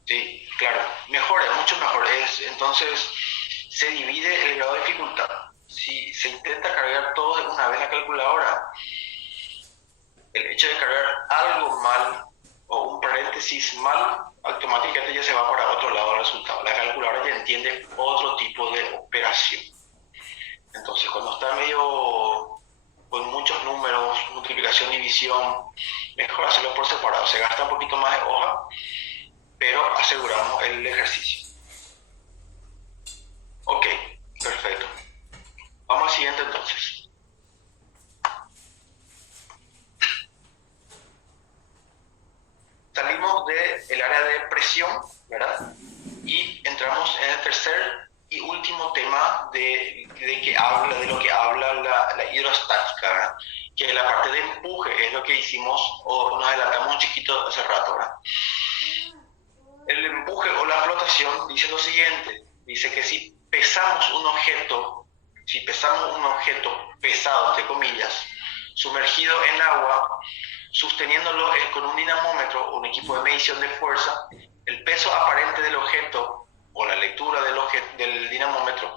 Sí, claro, mejor, es mucho mejor. Entonces se divide el grado de dificultad. Si se intenta cargar todo de una vez en la calculadora, el hecho de cargar algo mal o un paréntesis mal, automáticamente ya se va para otro lado del resultado. La calculadora ya entiende otro tipo de operación. Entonces, cuando está medio con muchos números, multiplicación, división, mejor hacerlo por separado. Se gasta un poquito más de hoja, pero aseguramos el ejercicio. Ok, perfecto. Vamos al siguiente entonces. Salimos del área de presión, ¿verdad? Y entramos en el tercer y último tema de lo que habla la hidrostática, ¿verdad? Que la parte de empuje es lo que hicimos, o nos adelantamos un chiquito hace rato, ¿verdad? El empuje o la flotación dice lo siguiente, dice que si pesamos un objeto pesado, entre comillas, sumergido en agua, sosteniéndolo con un dinamómetro o un equipo de medición de fuerza, el peso aparente del objeto o la lectura del dinamómetro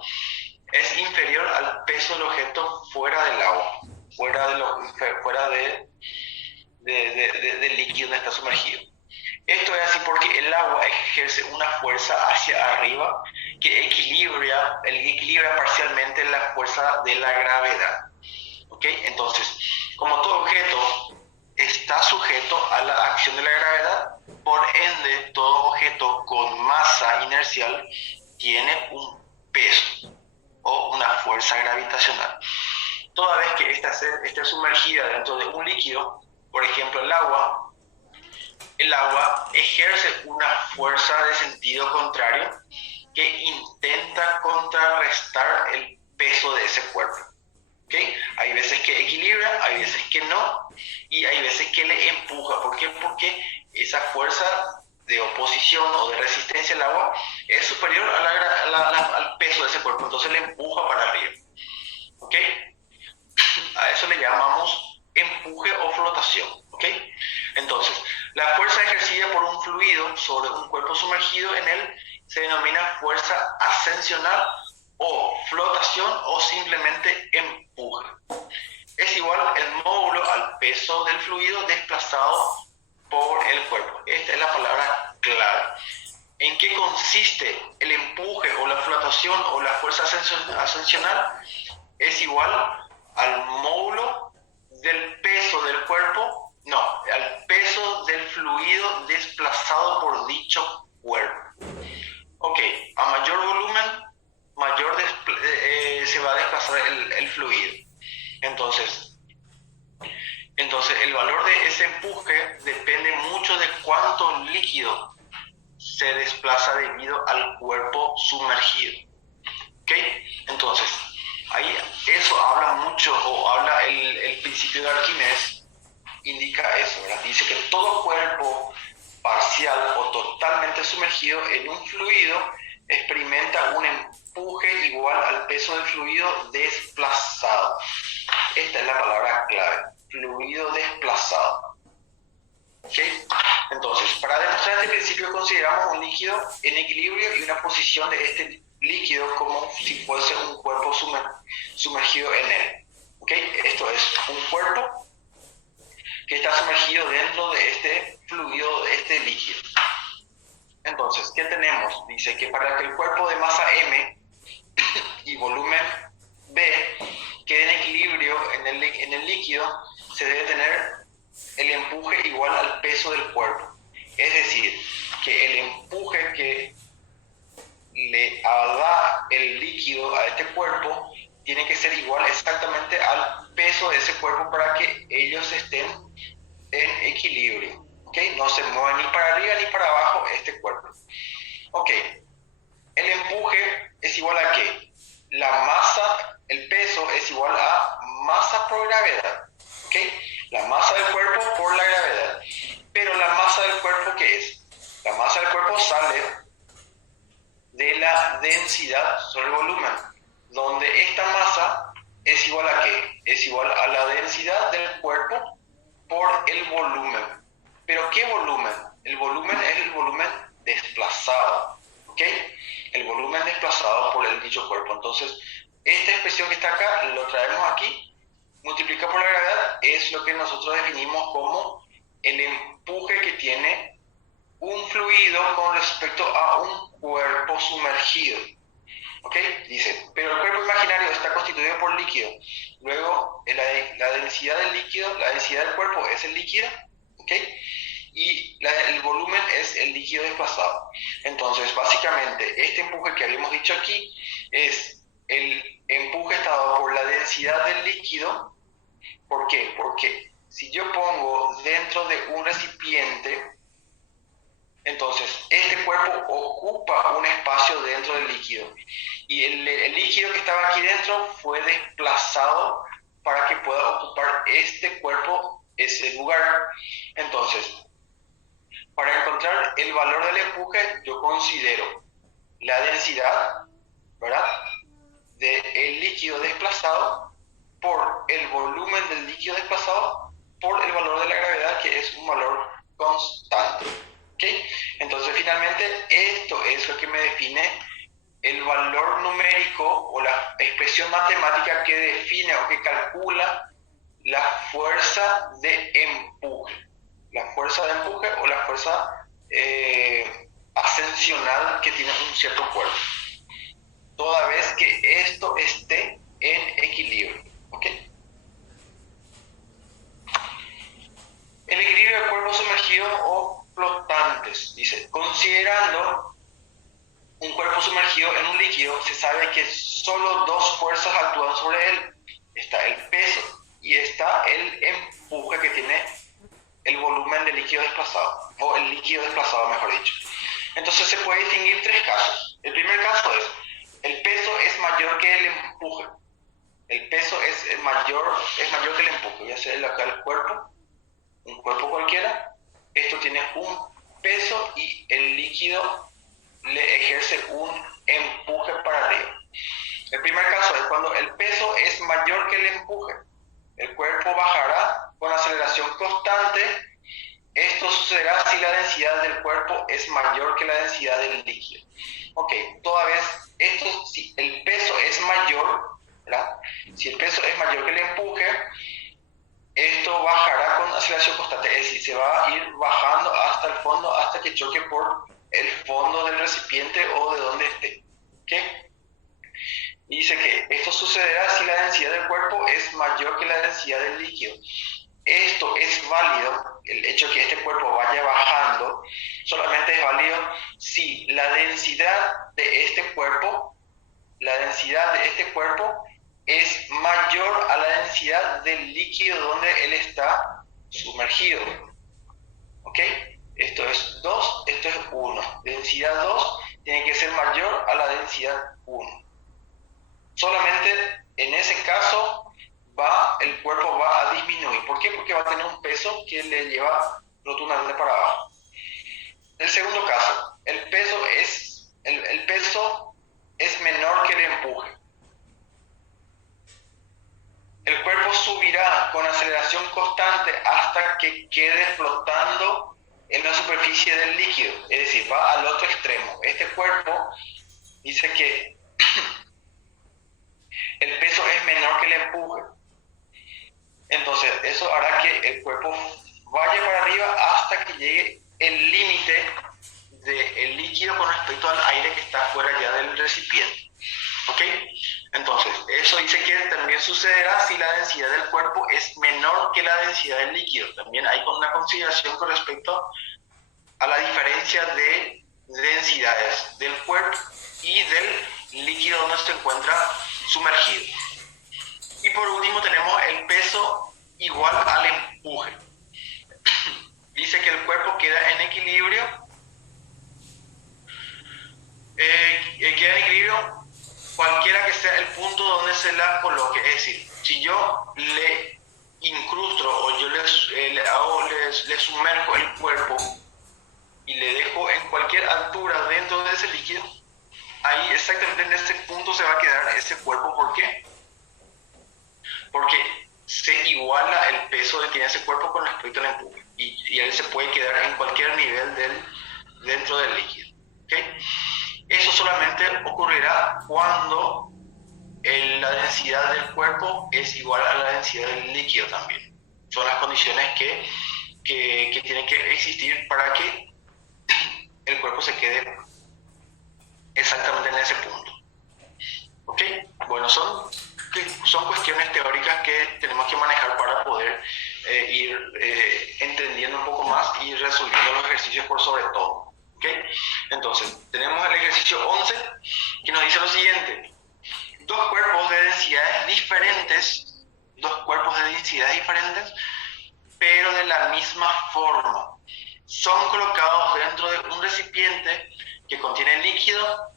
es inferior al peso del objeto fuera del agua, fuera del líquido donde está sumergido. Esto es así porque el agua ejerce una fuerza hacia arriba que equilibra parcialmente la fuerza de la gravedad. ¿Ok? Entonces, como todo objeto está sujeto a la acción de la gravedad, por ende, todo objeto con masa inercial tiene un peso o una fuerza gravitacional. Toda vez que esta esté sumergida dentro de un líquido, por ejemplo el agua ejerce una fuerza de sentido contrario que intenta contrarrestar el peso de ese cuerpo. ¿Okay? Hay veces que equilibra, hay veces que no, y hay veces que le empuja. ¿Por qué? Porque esa fuerza de oposición o de resistencia al agua es superior al peso de ese cuerpo, entonces le empuja para arriba. ¿Ok? A eso le llamamos empuje o flotación. ¿Ok? Entonces, la fuerza ejercida por un fluido sobre un cuerpo sumergido en él se denomina fuerza ascensional o flotación o simplemente empuje. Es igual el módulo al peso del fluido desplazado por el cuerpo. Esta es la palabra clave. ¿En qué consiste el empuje o la flotación o la fuerza ascensional? Es igual al módulo del peso del cuerpo, al peso del fluido desplazado por dicho cuerpo. va a desplazar el fluido. Entonces, el valor de ese empuje depende mucho de cuánto líquido se desplaza debido al cuerpo sumergido. ¿Ok? Entonces, ahí eso habla mucho, o habla el principio de Arquímedes, indica eso, ¿verdad? Dice que todo cuerpo parcial o totalmente sumergido en un fluido experimenta un empuje igual al peso del fluido desplazado. Esta es la palabra clave, fluido desplazado. ¿Ok? Entonces, para demostrar este principio consideramos un líquido en equilibrio y una posición de este líquido como si fuese un cuerpo sumergido en él. ¿Ok? Esto es un cuerpo que está sumergido dentro de este fluido, de este líquido. Entonces, ¿qué tenemos? Dice que para que el cuerpo de masa M y volumen B quede en equilibrio en el líquido, se debe tener el empuje igual al peso del cuerpo. Es decir, que el empuje que le da el líquido a este cuerpo tiene que ser igual exactamente al peso de ese cuerpo para que ellos estén en equilibrio. ¿Okay? No se mueva ni para arriba ni para abajo este cuerpo. Ok, el empuje es igual a ¿qué? La masa, el peso es igual a masa por gravedad. ¿Ok? La masa del cuerpo por la gravedad. Pero la masa del cuerpo, ¿qué es? La masa del cuerpo sale de la densidad sobre el volumen, donde esta masa es igual a ¿qué? Es igual a la densidad del cuerpo por el volumen. ¿Pero qué volumen? El volumen es el volumen desplazado, ¿ok? El volumen desplazado por el dicho cuerpo. Entonces, esta expresión que está acá, lo traemos aquí, multiplicado por la gravedad, es lo que nosotros definimos como el empuje que tiene un fluido con respecto a un cuerpo sumergido. ¿Ok? Dice, pero el cuerpo imaginario está constituido por líquido. Luego, la densidad del líquido, la densidad del cuerpo es el líquido, ¿ok? Y el volumen es el líquido desplazado. Entonces, básicamente, este empuje que habíamos dicho aquí es el empuje dado por la densidad del líquido. ¿Por qué? Porque si yo pongo dentro de un recipiente, entonces este cuerpo ocupa un espacio dentro del líquido. Y el líquido que estaba aquí dentro fue desplazado para que pueda ocupar este cuerpo ese lugar. Entonces, para encontrar el valor del empuje, yo considero la densidad, ¿verdad?, del líquido desplazado por el volumen del líquido desplazado por el valor de la gravedad, que es un valor constante. ¿Okay? Entonces, finalmente, esto es lo que me define el valor numérico o la expresión matemática que define o que calcula la fuerza de empuje. La fuerza de empuje o la fuerza ascensional que tiene un cierto cuerpo. Toda vez que esto esté en equilibrio. ¿Ok? El equilibrio del cuerpo sumergido o flotantes. Dice, considerando un cuerpo sumergido en un líquido, se sabe que solo dos fuerzas actúan sobre él. Está el peso y está el empuje que tiene el volumen del líquido desplazado, o el líquido desplazado, mejor dicho. Entonces se puede distinguir tres casos. El primer caso es, el peso es mayor que el empuje. El peso es mayor que el empuje. Voy a hacer acá el cuerpo, un cuerpo cualquiera. Esto tiene un peso y el líquido le ejerce un empuje para arriba. El primer caso es cuando el peso es mayor que el empuje. El cuerpo bajará con aceleración constante. Esto sucederá si la densidad del cuerpo es mayor que la densidad del líquido. Ok, toda vez esto, si el peso es mayor, ¿verdad? Si el peso es mayor que el empuje, esto bajará con aceleración constante, es decir, se va a ir bajando hasta el fondo, hasta que choque por el fondo del recipiente o de donde esté. ¿Okay? Dice que esto sucederá si la densidad del cuerpo es mayor que la densidad del líquido. Esto es válido, el hecho de que este cuerpo vaya bajando, solamente es válido si la densidad de este cuerpo es mayor a la densidad del líquido donde él está sumergido. ¿Ok? Esto es 2, esto es 1. Densidad 2 tiene que ser mayor a la densidad 1. Solamente en ese caso el cuerpo va a disminuir. ¿Por qué? Porque va a tener un peso que le lleva rotundamente para abajo. El segundo caso, el peso es menor que el empuje. El cuerpo subirá con aceleración constante hasta que quede flotando en la superficie del líquido, es decir, va al otro extremo. Este cuerpo dice que el peso es menor que el empuje. Entonces, eso hará que el cuerpo vaya para arriba hasta que llegue el límite del líquido con respecto al aire que está fuera ya del recipiente. ¿Ok? Entonces, eso dice que también sucederá si la densidad del cuerpo es menor que la densidad del líquido. También hay una consideración con respecto a la diferencia de densidades del cuerpo y del líquido donde se encuentra sumergido. Y por último tenemos el peso igual al empuje. Dice que el cuerpo queda en equilibrio. Cualquiera que sea el punto donde se la coloque. Es decir, si yo le incrusto o yo le sumerjo el cuerpo y le dejo en cualquier altura dentro de ese líquido, ahí exactamente en ese punto se va a quedar ese cuerpo. ¿Por qué? Porque se iguala el peso que tiene ese cuerpo con respecto al empuje y él se puede quedar en cualquier nivel dentro del líquido. ¿Okay? Eso solamente ocurrirá cuando la densidad del cuerpo es igual a la densidad del líquido también. Son las condiciones que tienen que existir para que el cuerpo se quede exactamente en ese punto. ¿Ok? Bueno, son cuestiones teóricas que tenemos que manejar para poder ir entendiendo un poco más y resolviendo los ejercicios por sobre todo. ¿Okay? Entonces, tenemos el ejercicio 11 que nos dice lo siguiente: dos cuerpos de densidades diferentes, pero de la misma forma, son colocados dentro de un recipiente que contiene líquido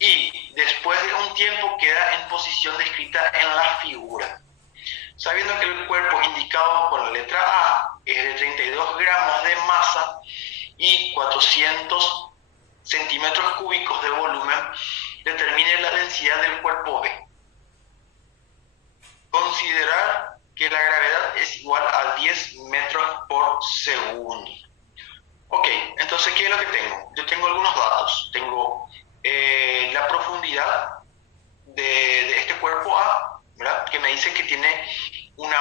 y después de un tiempo queda en posición descrita en la figura. Sabiendo que el cuerpo indicado con la letra A es de 32 gramos de masa y 400 centímetros cúbicos de volumen, determine la densidad del cuerpo B. Considerar que la gravedad es igual a 10 metros por segundo. Ok, entonces, ¿qué es lo que tengo? Yo tengo algunos datos. Tengo la profundidad de este cuerpo A, ¿verdad? Que me dice que tiene una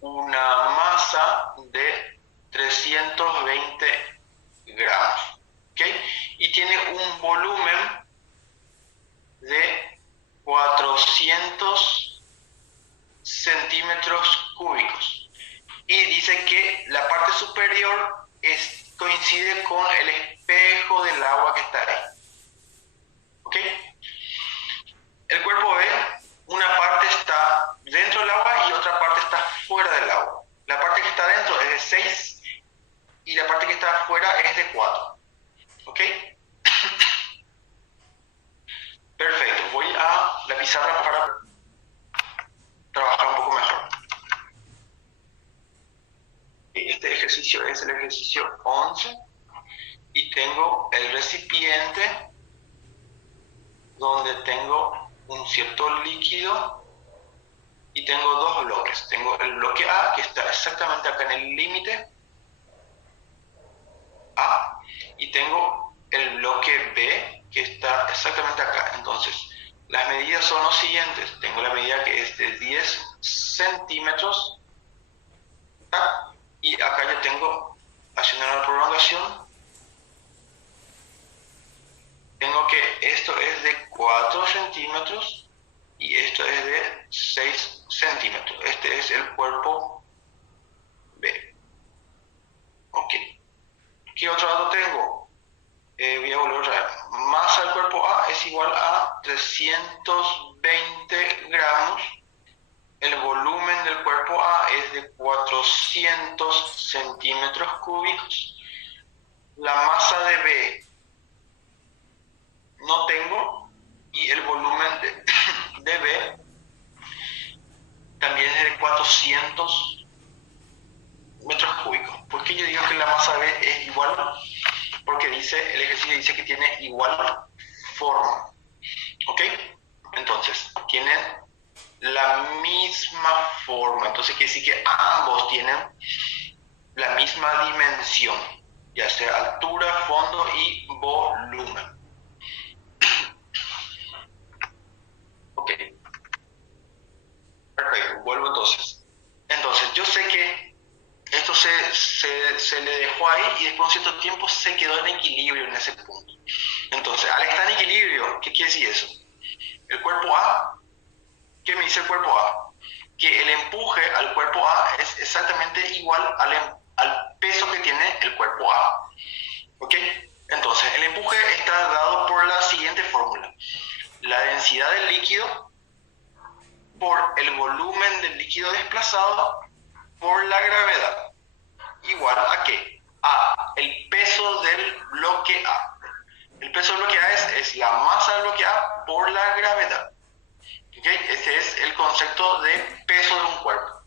masa de 320 gramos, ¿ok? Y tiene un volumen de 400 centímetros cúbicos. Y dice que la parte superior coincide con el espejo del agua que está ahí. ¿Ok? El cuerpo B, una parte está dentro del agua y otra parte está fuera del agua. La parte que está dentro es de 6 y la parte que está afuera es de 4. ¿Ok? Perfecto. Voy a la pizarra para trabajar un poco mejor. Este ejercicio es el ejercicio 11 y tengo el recipiente donde tengo un cierto líquido y tengo dos bloques. Tengo el bloque A que está exactamente acá en el límite A y tengo el bloque B que está exactamente acá. Entonces, las medidas son los siguientes. Tengo la medida que es de 10 centímetros acá, y acá yo tengo, haciendo la prolongación, tengo que esto es de 4 centímetros y esto es de 6 centímetros. Este es el cuerpo B. Ok. ¿Qué otro dato tengo? Voy a volver otra vez. Masa del cuerpo A es igual a 320 20 gramos, el volumen del cuerpo A es de 400 centímetros cúbicos, la masa de B no tengo y el volumen de B también es de 400 metros cúbicos. ¿Por qué yo digo que la masa B es igual? Porque el ejercicio dice que tiene igual forma. ¿Ok? Entonces, tienen la misma forma. Entonces quiere decir que ambos tienen la misma dimensión, ya sea altura, fondo y volumen. Ok. Perfecto. Vuelvo entonces. Entonces, yo sé que esto se le dejó ahí y después de un cierto tiempo se quedó en equilibrio en ese punto. Entonces, al estar en equilibrio, ¿qué quiere decir eso? El cuerpo A, ¿qué me dice el cuerpo A? Que el empuje al cuerpo A es exactamente igual al peso que tiene el cuerpo A. ¿Ok? Entonces, el empuje está dado por la siguiente fórmula. La densidad del líquido por el volumen del líquido desplazado por la gravedad. ¿Igual a qué? A el peso del bloque A. El peso del bloque A es la masa del bloque A por la gravedad. ¿Okay? Ese es el concepto de peso de un cuerpo.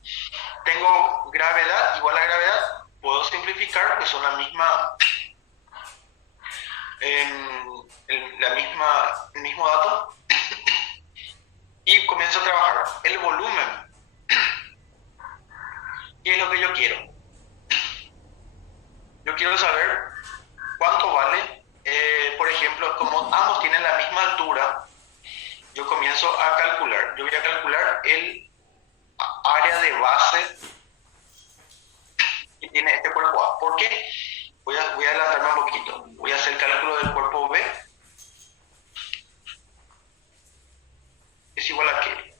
Tengo gravedad igual a gravedad, puedo simplificar porque son el mismo dato y comienzo a trabajar. El volumen, ¿qué es lo que yo quiero? Yo quiero saber cuánto vale, por ejemplo, como ambos tienen la misma altura, yo comienzo a calcular. Yo voy a calcular el área de base que tiene este cuerpo A. ¿Por qué? Voy a adelantarme un poquito. Voy a hacer el cálculo del cuerpo B. Es igual a ¿qué?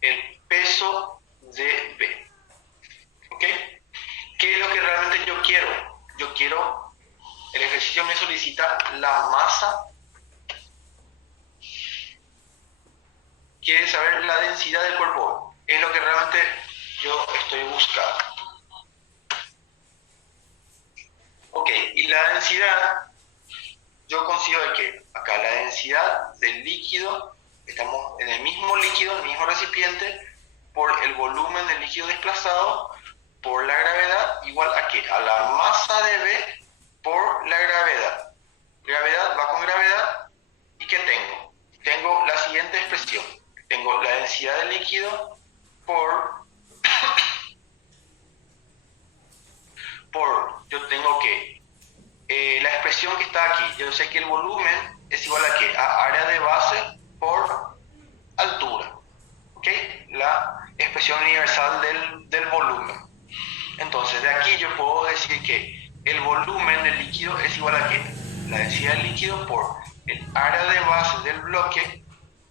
El peso de B. ¿Ok? ¿Qué es lo que realmente yo quiero? Yo quiero, el ejercicio me solicita la masa. Quiere saber la densidad del cuerpo. Es lo que realmente yo estoy buscando. Ok, y la densidad, yo considero que acá la densidad del líquido, estamos en el mismo líquido, en el mismo recipiente, por el volumen del líquido desplazado, por la gravedad, igual a ¿qué? A la masa de B por la gravedad. Gravedad va con gravedad, ¿y qué tengo? Tengo la siguiente expresión. Tengo la densidad del líquido yo tengo que, la expresión que está aquí, yo sé que el volumen es igual a ¿qué? A área de base por altura. ¿Ok? La expresión universal del volumen. Entonces, de aquí yo puedo decir que el volumen del líquido es igual a ¿qué? La densidad del líquido por el área de base del bloque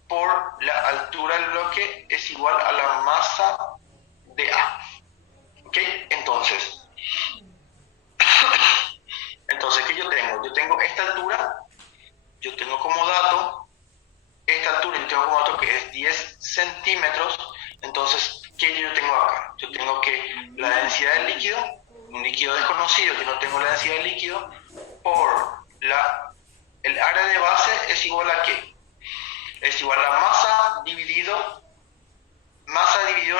por la altura del bloque es igual a la masa de A. ¿Ok? Entonces, ¿qué yo tengo? Yo tengo esta altura, yo tengo como dato, esta altura yo tengo como dato que es 10 centímetros, entonces, ¿qué yo tengo acá? Yo tengo que la densidad del líquido, un líquido desconocido, que no tengo la densidad del líquido, por el área de base es igual a ¿qué? Es igual a masa dividido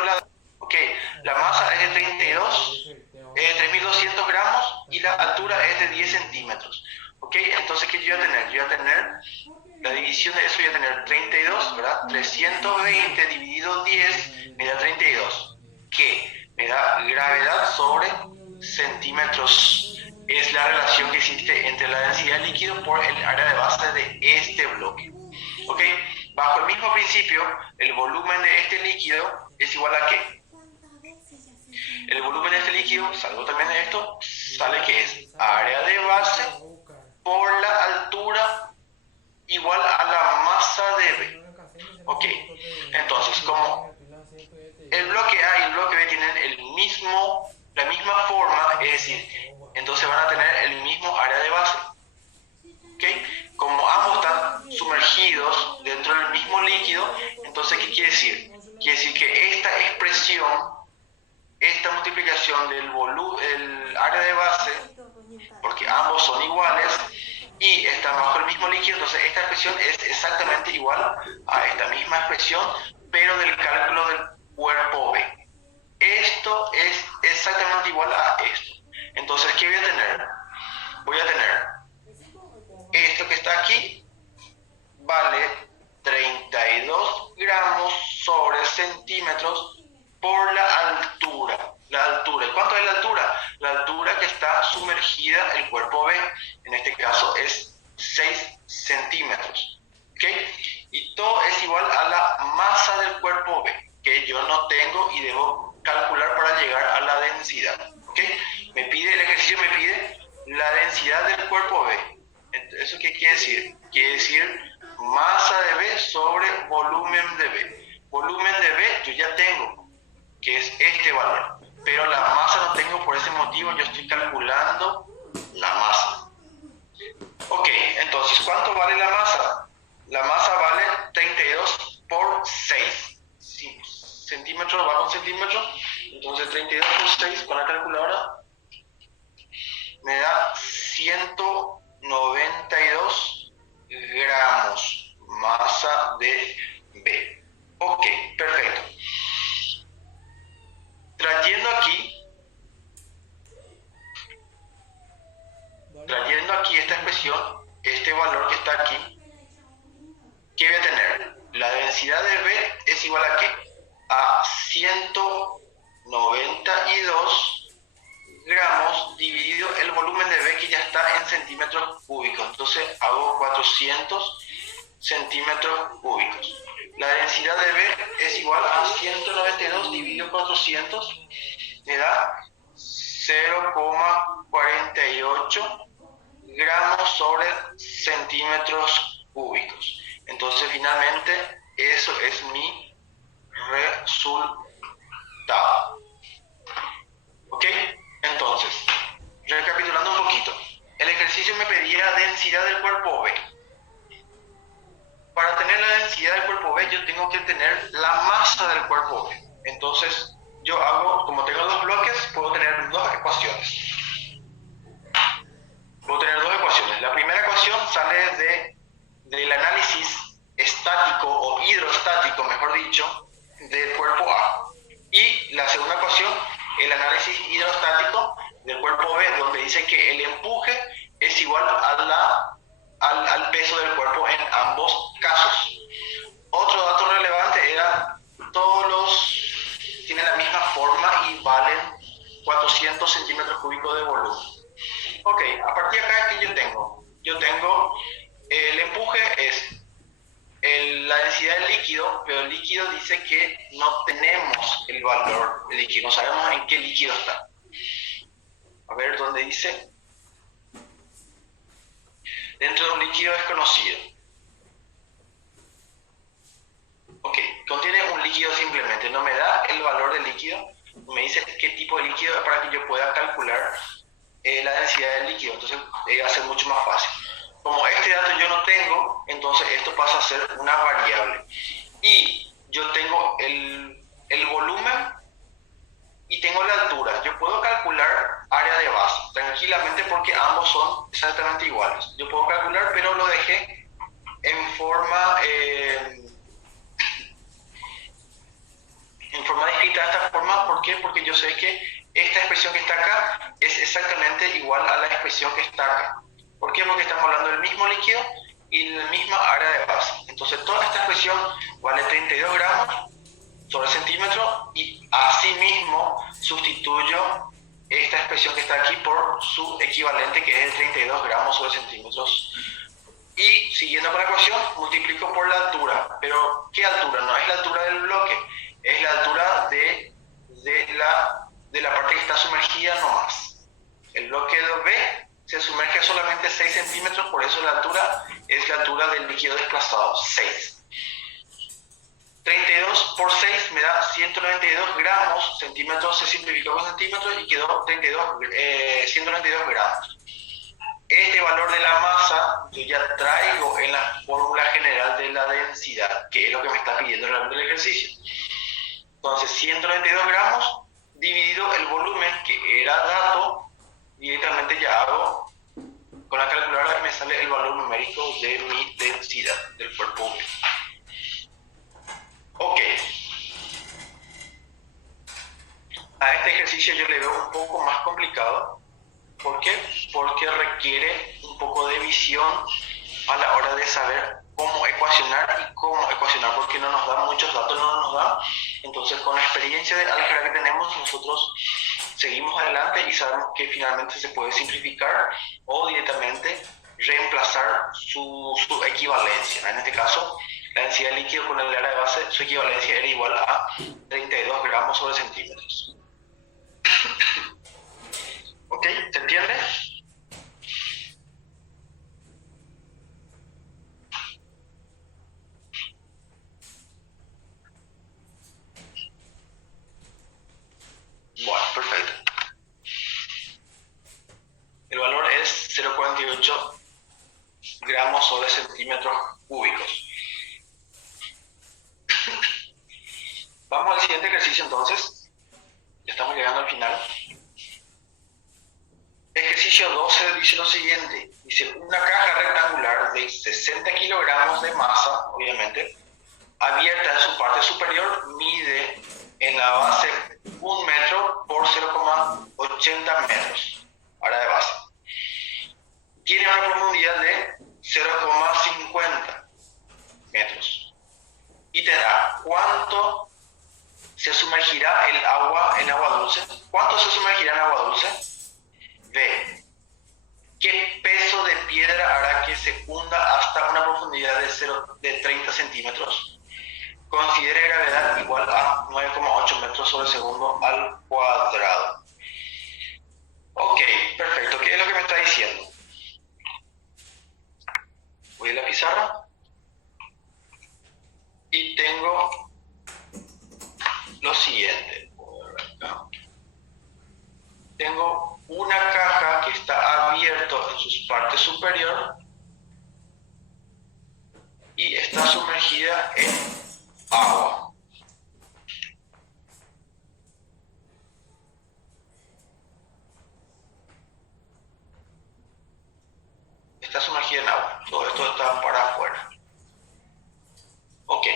la... Ok, la masa es de 3.200 gramos y la altura es de 10 centímetros. Ok, entonces, ¿qué yo voy a tener? Yo voy a tener, la división de eso voy a tener 32, ¿verdad? 320 dividido 10 me da 32. ¿Qué? Me da gravedad sobre centímetros. Es la relación que existe entre la densidad del líquido por el área de base de este bloque. ¿Ok? Bajo el mismo principio, el volumen de este líquido es igual a ¿qué? El volumen de este líquido, salvo también de esto, sale que es área de base por la altura igual a la masa de B. Ok, entonces como el bloque A y el bloque B tienen la misma forma, es decir, entonces van a tener el mismo área de base. Ok, como ambos están sumergidos dentro del mismo líquido, entonces Entonces, ¿qué quiere decir? Quiere decir que esta expresión, esta multiplicación del el área de base, porque ambos son iguales y están bajo el mismo líquido, entonces esta expresión es exactamente igual a esta misma expresión, pero del cálculo del cuerpo B. Esto es exactamente igual a esto. Entonces, ¿qué voy a tener? Voy a tener esto que está aquí, vale 32 gramos sobre centímetros por la altura. La altura. ¿Y cuánto es la altura? La altura que está sumergida el cuerpo B. En este caso es 6 centímetros. ¿Ok? Y todo es igual a la masa del cuerpo B, que yo no tengo y debo calcular para llegar a la densidad. ¿Ok? El ejercicio me pide la densidad del cuerpo B. ¿Eso qué quiere decir? Quiere decir masa de B sobre volumen de B. Volumen de B yo ya tengo, que es este valor, pero la masa no tengo, por ese motivo yo estoy calculando la masa. Ok, entonces, ¿cuánto vale la masa? La masa vale 32 por 6. Sí, centímetro va con centímetro, entonces 32 por 6 con la calculadora me da 192 gramos masa de B. Ok, perfecto. Trayendo aquí esta expresión, este valor que está aquí, ¿qué voy a tener? La densidad de B es igual a ¿qué? A 192 gramos dividido el volumen de B, que ya está en centímetros cúbicos. Entonces hago 400 centímetros cúbicos. La densidad de B es igual a 192 dividido 400, me da 0,48 gramos sobre centímetros cúbicos. Entonces finalmente eso es mi resultado. ¿Ok? Entonces, recapitulando un poquito, el ejercicio me pedía densidad del cuerpo B. Para tener la densidad del cuerpo B, yo tengo que tener la masa del cuerpo B. Entonces, yo hago, como tengo dos bloques, puedo tener dos ecuaciones. La primera ecuación sale del análisis estático o hidrostático, mejor dicho, del cuerpo A. Y la segunda ecuación, el análisis hidrostático del cuerpo B, donde dice que el empuje es igual al peso del cuerpo en ambos casos. Otro dato relevante era tienen la misma forma y valen 400 centímetros cúbicos de volumen. Ok, a partir de acá, ¿qué yo tengo? El empuje es la densidad del líquido, pero el líquido dice que no tenemos el valor del líquido, no sabemos en qué líquido está. A ver, ¿dónde dice? Dentro de un líquido desconocido. Ok, contiene un líquido simplemente, no me da el valor del líquido, me dice qué tipo de líquido para que yo pueda calcular la densidad del líquido, entonces va a ser mucho más fácil. Como este dato yo no tengo, entonces esto pasa a ser una variable. Y yo tengo el volumen y tengo la altura. Yo puedo calcular área de base tranquilamente porque ambos son exactamente iguales. Yo puedo calcular, pero lo dejé en forma escrita de esta forma. ¿Por qué? Porque yo sé que esta expresión que está acá es exactamente igual a la expresión que está acá. ¿Por qué? Porque estamos hablando del mismo líquido y la misma área de base. Entonces toda esta expresión vale 32 gramos sobre centímetro y asimismo sustituyo esta expresión que está aquí por su equivalente, que es el 32 gramos sobre centímetros. Y siguiendo con la ecuación, multiplico por la altura. Pero ¿qué altura? No es la altura del bloque, es la altura de la parte que está sumergida nomás. El bloque de B se sumerge solamente 6 centímetros, por eso la altura es la altura del líquido desplazado, 6. 32 por 6 me da 192 gramos, centímetros se simplificó con centímetros y quedó 192 gramos. Este valor de la masa yo ya traigo en la fórmula general de la densidad, que es lo que me está pidiendo realmente el ejercicio. Entonces, 192 gramos dividido el volumen, que era dato, directamente ya hago con la calculadora y me sale el valor numérico de mi densidad del cuerpo húmedo. Ok. A este ejercicio yo le veo un poco más complicado. ¿Por qué? Porque requiere un poco de visión a la hora de saber cómo ecuacionar y cómo ecuacionar, porque no nos da muchos datos, no nos da. Entonces, con la experiencia de álgebra que tenemos, nosotros seguimos adelante y sabemos que finalmente se puede simplificar o directamente reemplazar su equivalencia. En este caso, la densidad de líquido con el área de base, su equivalencia era igual a 32 gramos sobre centímetros. ¿Ok? ¿Se entiende? Bueno, perfecto. El valor es 0,48 gramos sobre centímetros cúbicos. Vamos al siguiente ejercicio entonces. Ya estamos llegando al final. Ejercicio 12 dice lo siguiente. Dice, una caja rectangular de 60 kilogramos de masa, obviamente, abierta en su parte superior, mide en la base 1 metro por 0,80 metros, área de base. Tiene una profundidad de 0,50 metros. Y tendrá cuánto se sumergirá el agua en agua dulce. ¿Cuánto se sumergirá en agua dulce? B. ¿Qué peso de piedra hará que se hunda hasta una profundidad de 30 centímetros? Considere gravedad igual a 9,8 metros sobre segundo al cuadrado. Ok, perfecto. ¿Qué es lo que me está diciendo? Voy a la pizarra y tengo lo siguiente. Tengo una caja que está abierta en su parte superior y está sumergida en agua. Está sumergida en agua. Todo esto está para afuera. Ok.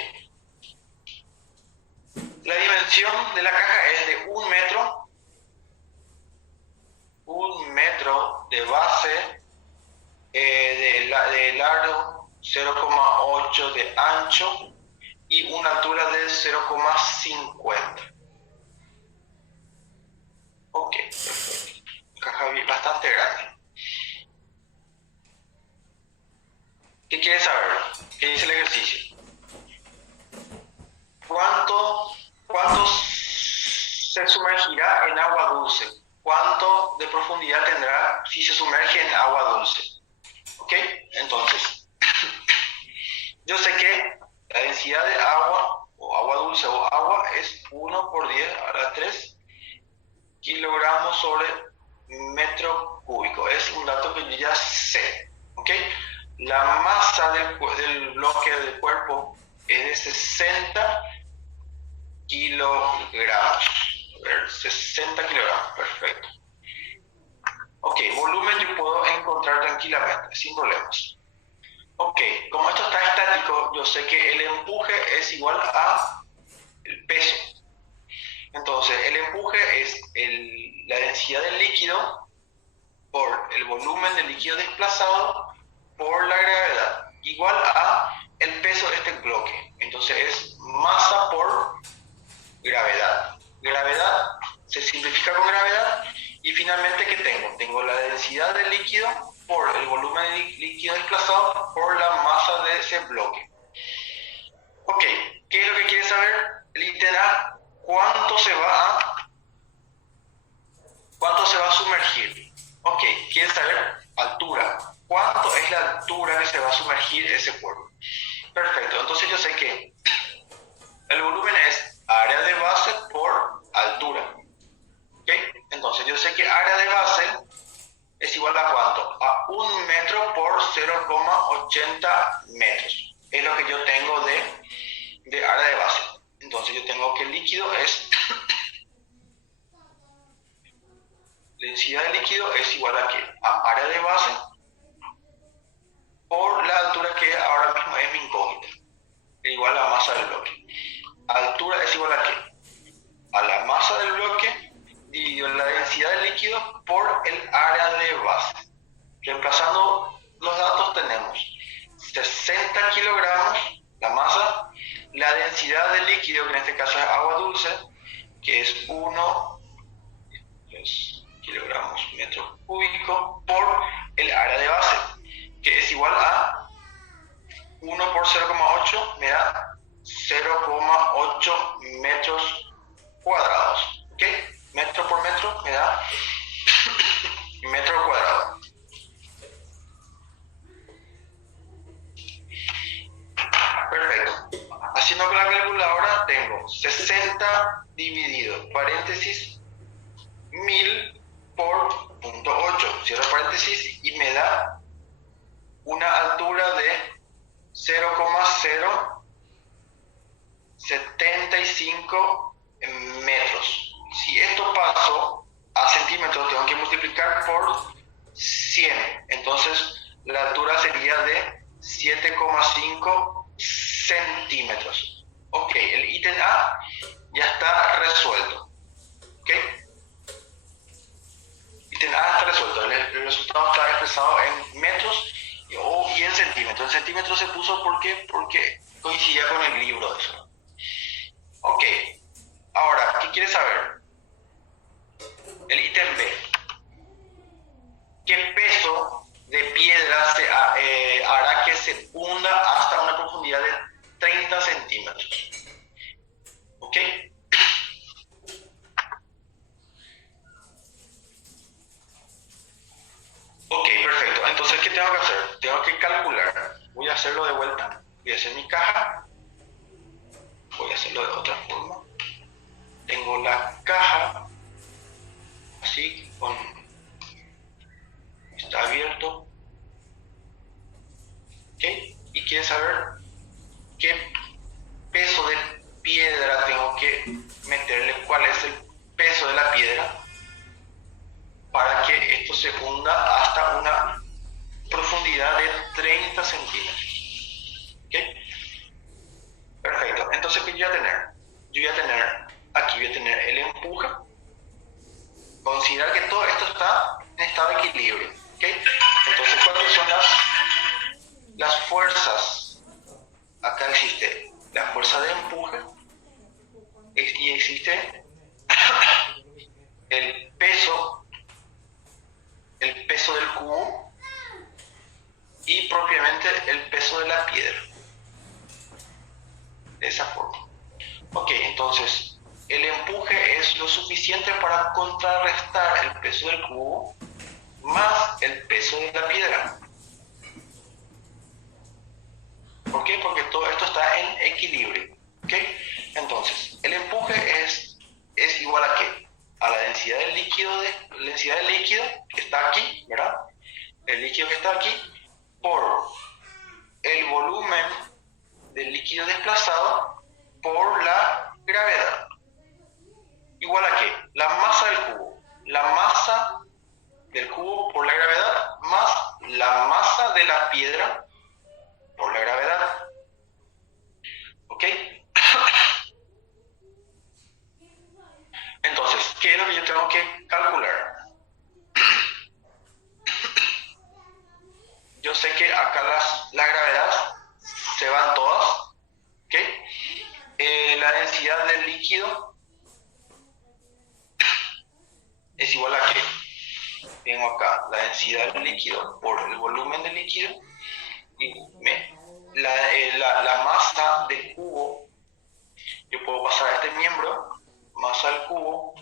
La dimensión de la caja es de 1 metro. 1 metro de base, de largo, 0,8 de ancho y una altura de 0,50. Ok, perfecto. Caja bastante grande. ¿Qué quiere saber? ¿Qué dice el ejercicio? ¿Cuánto se sumergirá en agua dulce? ¿Cuánto de profundidad tendrá si se sumerge en agua dulce? ¿Ok? Entonces, yo sé que la densidad de agua, o agua dulce o agua, es 1 por 10 a la 3 kilogramos sobre metro cúbico. Es un dato que yo ya sé. ¿Ok? La masa del bloque del cuerpo es de 60 kilogramos. A ver, 60 kilogramos, perfecto. Ok, volumen yo puedo encontrar tranquilamente, sin problemas. Ok, como esto está estático, yo sé que el empuje es igual a el peso. Entonces, el empuje es la densidad del líquido por el volumen del líquido desplazado por la gravedad, igual a el peso de este bloque. Entonces, es masa por gravedad. Gravedad se simplifica con gravedad y finalmente, ¿qué tengo? Tengo la densidad del líquido por el volumen de líquido desplazado por la masa de ese bloque. Ok, ¿qué es lo que quiere saber? El ítem A, ¿cuánto se va a sumergir? Ok, quiere saber altura. ¿Cuánto es la altura que se va a sumergir ese cuerpo? Perfecto, entonces yo sé que el volumen es área de base por altura. ¿Ok? Entonces yo sé que área de base es igual a ¿cuánto? A 1 80 metros. Es lo que yo tengo de área de base. Entonces yo tengo que el líquido es... densidad del líquido es igual a ¿qué? A área de base por la altura que ahora mismo es mi incógnita, igual a masa del bloque. Altura es igual a ¿qué? A la masa del bloque dividido la densidad del líquido por el área de base. Reemplazando los datos tenemos 60 kilogramos la masa, la densidad del líquido, que en este caso es agua dulce, que es 1 kilogramos metro cúbico por el área de base, que es igual a 1 por 0,8 me da 0,8 metros cuadrados. ¿Ok? Metro por metro me da metro cuadrado. Perfecto. Haciendo con la calculadora tengo 60 dividido paréntesis 1000 por 0.8, cierro paréntesis, y me da una altura de 0,075 metros. Si esto paso a centímetros, tengo que multiplicar por 100. Entonces, la altura sería de 7,5 centímetros. Ok, el ítem A ya está resuelto. Ok. Ítem A está resuelto. El resultado está expresado en metros y en centímetros. En centímetros se puso porque coincidía con el libro de eso. Ok. Ahora, ¿qué quieres saber? El ítem B. ¿Qué peso de piedra hará que se hunda hasta una profundidad de 30 centímetros? ¿Ok? Ok, perfecto. Entonces, ¿qué tengo que hacer? Tengo que calcular. Voy a hacerlo de vuelta. Voy a hacer mi caja. Voy a hacerlo de otra forma. Tengo la caja así, está abierto. ¿Ok? Y quieres saber qué peso de piedra tengo que meterle, cuál es el peso de la piedra para que esto se hunda hasta una profundidad de 30 centímetros. ¿Ok? Perfecto. Entonces, ¿qué voy a tener? Yo voy a tener, aquí voy a tener el empuje. Considerar que todo esto está en estado de equilibrio. ¿Ok? Entonces, ¿cuáles son las fuerzas? Acá existe la fuerza de empuje y existe el peso del cubo y propiamente el peso de la piedra. De esa forma. Ok, entonces el empuje es lo suficiente para contrarrestar el peso del cubo más el peso de la piedra. ¿Por qué? Porque todo esto está en equilibrio. ¿Ok? Entonces, el empuje es igual a ¿qué? A la densidad del líquido que está aquí, ¿verdad? El líquido que está aquí por el volumen del líquido desplazado por la gravedad. ¿Igual a qué? La masa del cubo. La masa del cubo por la gravedad más la masa de la piedra por la gravedad. ¿Ok? Entonces, ¿qué es lo que yo tengo que calcular? Yo sé que acá la gravedad se van todas. ¿Ok? La densidad del líquido es igual a ¿qué? Tengo acá la densidad del líquido por el volumen del líquido y la masa del cubo. Yo puedo pasar a este miembro, masa del cubo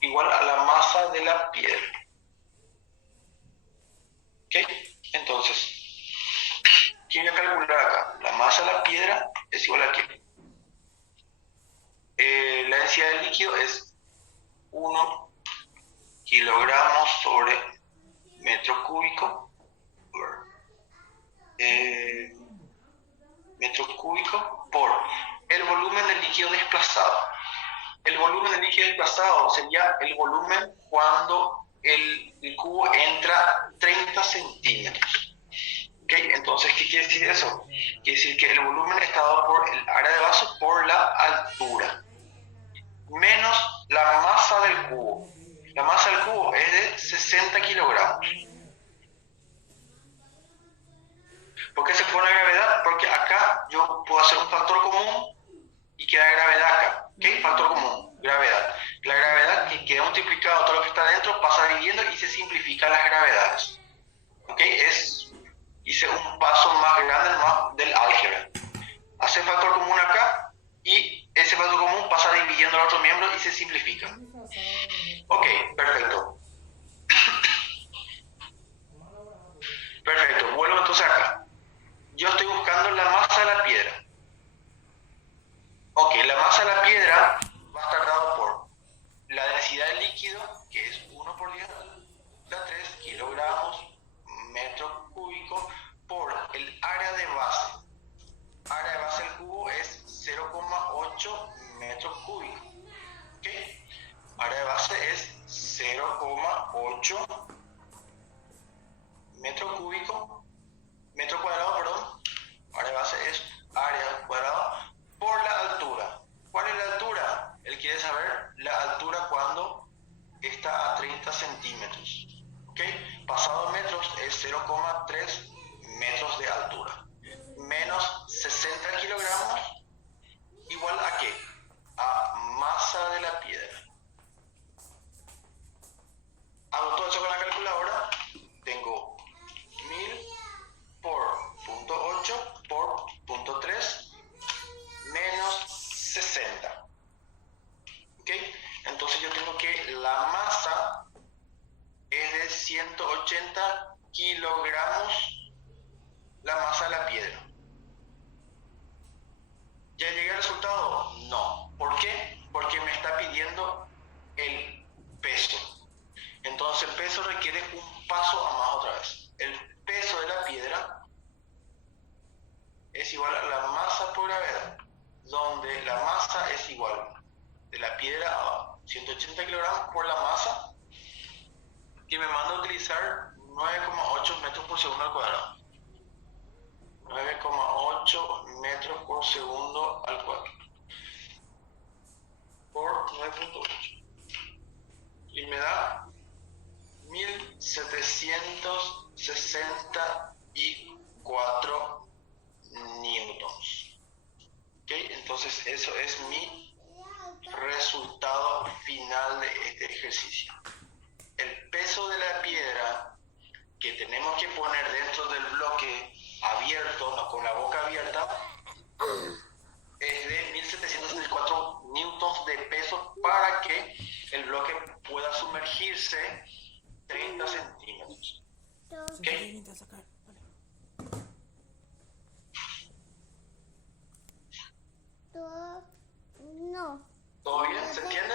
igual a la masa de la piedra. ¿Ok? Entonces, ¿qué voy a calcular acá? La masa de la piedra es igual a ¿qué? La densidad del líquido es 1 kilogramos sobre metro cúbico el volumen del líquido desplazado. El volumen del líquido desplazado sería el volumen cuando el cubo entra 30 centímetros. ¿Okay? Entonces, ¿qué quiere decir eso? Quiere decir que el volumen está dado por el área de vaso por la altura, menos la masa del cubo. La masa del cubo es de 60 kilogramos. ¿Por qué se pone gravedad? Porque acá yo puedo hacer un factor común y queda gravedad acá. ¿Okay? Factor común, gravedad. La gravedad que queda multiplicado todo lo que está dentro pasa dividiendo y se simplifican las gravedades. ¿Okay? Hice un paso más grande del álgebra. Hace factor común acá y ese factor común pasa dividiendo el otro miembro y se simplifica. Ok, perfecto. Perfecto, vuelvo entonces acá. Yo estoy buscando la masa de la piedra. Ok, la masa de la piedra va a estar dado por la densidad del líquido, que es 1 por 10 a 3 kilogramos metro cúbico, por el área de base. Área de base del cubo es 0,8 metros cúbicos. ¿Okay? Área de base es 0,8 metro cuadrado, perdón. Área de base es área cuadrada por la altura. ¿Cuál es la altura? Él quiere saber la altura cuando está a 30 centímetros. ¿Okay? Pasado metros es 0,3 metros de altura. Menos 60 kilogramos, igual a ¿qué? A masa de la piedra. Hago todo eso con la calculadora. Tengo 1000 por 0.8 por 0.3 menos 60. ¿Ok? Entonces yo tengo que la masa es de 180 kilogramos, la masa de la piedra. ¿Ya llegué al resultado? No. ¿Por qué? Porque me está pidiendo el peso. Entonces el peso requiere un paso a más otra vez. El peso de la piedra es igual a la masa por gravedad, donde la masa es igual de la piedra a 180 kilogramos por la masa, que me manda a utilizar 9,8 metros por segundo al cuadrado. 9,8 metros por segundo al cuadrado por 9,8 y me da 1764 newtons. ¿Okay? Entonces eso es mi resultado final de este ejercicio. El peso de la piedra que tenemos que poner dentro del bloque abierto, no, con la boca abierta, es de 1764 newtons de peso para que el bloque pueda sumergirse 30 centímetros. ¿Okay? No. ¿Todo bien? ¿Se entiende?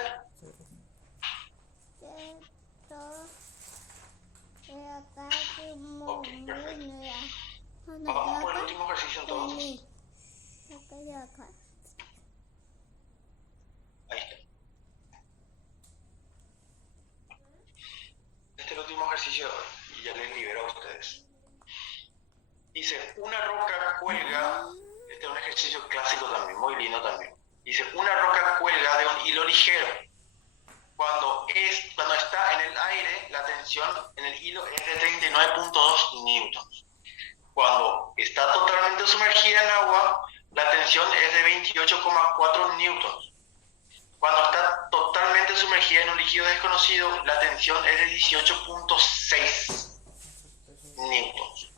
Ok, perfecto. Vamos por el último ejercicio entonces. Ahí está. Este es el último ejercicio de hoy y ya les libero a ustedes. Dice, una roca cuelga, este es un ejercicio clásico también, muy lindo también. Dice, una roca cuelga de un hilo ligero. Cuando está en el aire, la tensión en el hilo es de 39,2 newtons. Cuando está totalmente sumergida en agua, la tensión es de 28,4 newtons. Cuando está totalmente sumergida en un líquido desconocido, la tensión es de 18,6 newtons.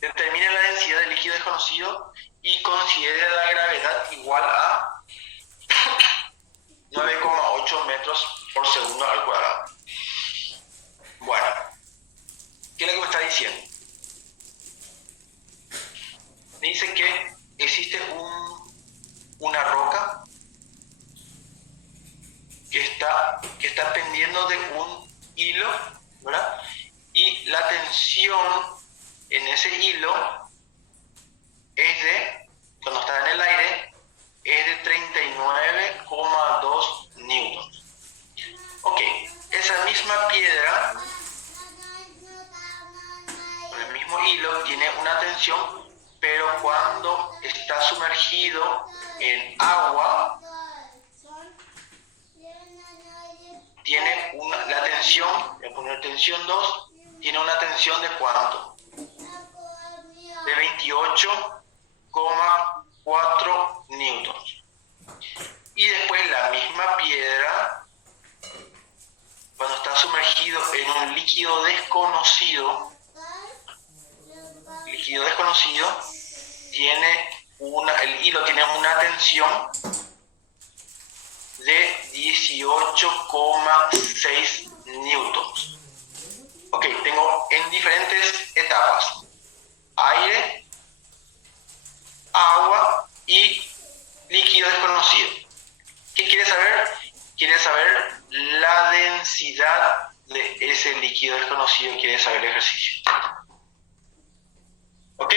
Determina la densidad del líquido desconocido y considera la gravedad igual a 9,8 metros por segundo al cuadrado. Bueno, ¿qué es lo que me está diciendo? Me dice que existe una roca que está pendiendo de un hilo, ¿verdad? Y la tensión en ese hilo cuando está en el aire, es de agua tiene la tensión, voy a poner tensión 2, tiene una tensión de ¿cuánto? De 28,4 newtons. Y después la misma piedra, cuando está sumergido en un líquido desconocido, tiene el hilo tiene una tensión de 18,6 newtons. Ok, tengo en diferentes etapas: aire, agua y líquido desconocido. ¿Qué quiere saber? Quiere saber la densidad de ese líquido desconocido, quiere saber el ejercicio. ¿Ok?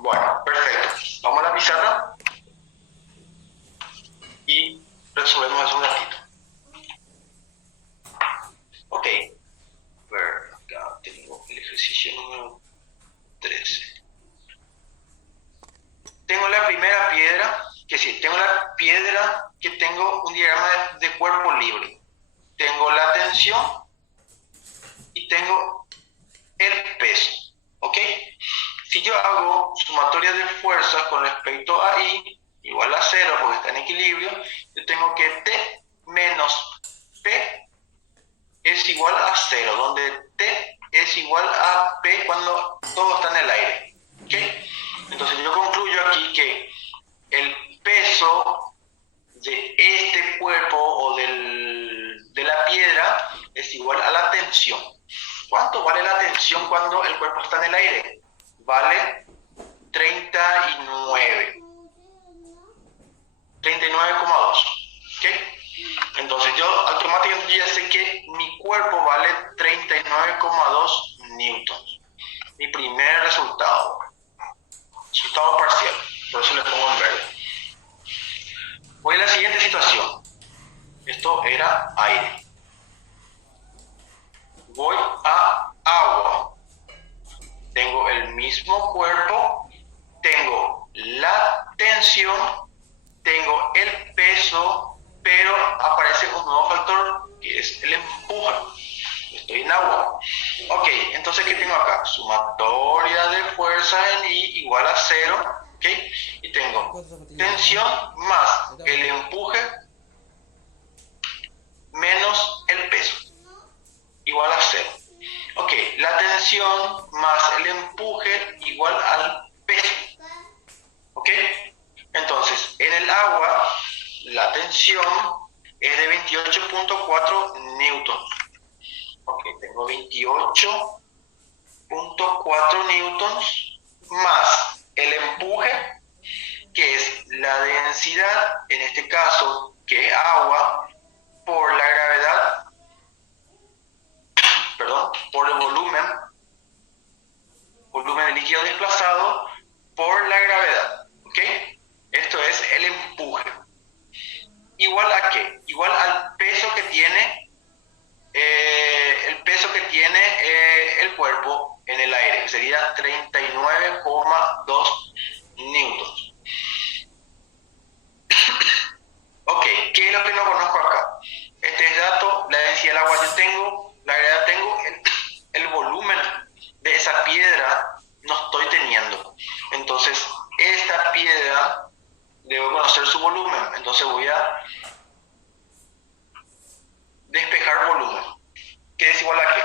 Bueno, perfecto. Vamos a la pizarra y resolvemos eso un ratito. Ok. Acá tengo el ejercicio número 13. Tengo la primera piedra, que tengo un diagrama de cuerpo libre. Tengo la tensión y tengo el peso. ¿Ok? Si yo hago sumatoria de fuerzas con respecto a I igual a 0 porque está en equilibrio, yo tengo que T menos P es igual a 0, donde T es igual a P cuando todo está en el aire. ¿Ok? Entonces yo concluyo aquí que el peso de este cuerpo o de la piedra es igual a la tensión. ¿Cuánto vale la tensión cuando el cuerpo está en el aire? Vale 39,2. ¿Ok? Entonces yo automáticamente ya sé que mi cuerpo vale 39,2 newtons. Mi primer resultado parcial, por eso le pongo en verde. Voy a la siguiente situación. Esto era aire. Voy a agua. Tengo el mismo cuerpo, tengo la tensión, tengo el peso, pero aparece un nuevo factor que es el empuje. Estoy en agua. Ok, entonces ¿qué tengo acá? Sumatoria de fuerza en I igual a 0. ¿Ok? Y tengo tensión más el empuje menos el peso igual a 0. Ok, la tensión más el empuje igual al peso. ¿Ok? Entonces, en el agua, la tensión es de 28,4 newtons. Ok, tengo 28,4 newtons más el empuje, que es la densidad, en este caso, que es agua, por la gravedad, por el volumen del líquido desplazado por la gravedad. ¿Ok? Esto es el empuje. ¿Igual a qué? Igual al peso que tiene el cuerpo en el aire, que sería 39,2 newtons. Ok, ¿qué es lo que no conozco acá? Este es dato, la densidad del agua yo tengo, la gravedad tengo, el volumen de esa piedra no estoy teniendo. Entonces, esta piedra debo conocer su volumen. Entonces voy a despejar volumen. ¿Qué es igual a qué?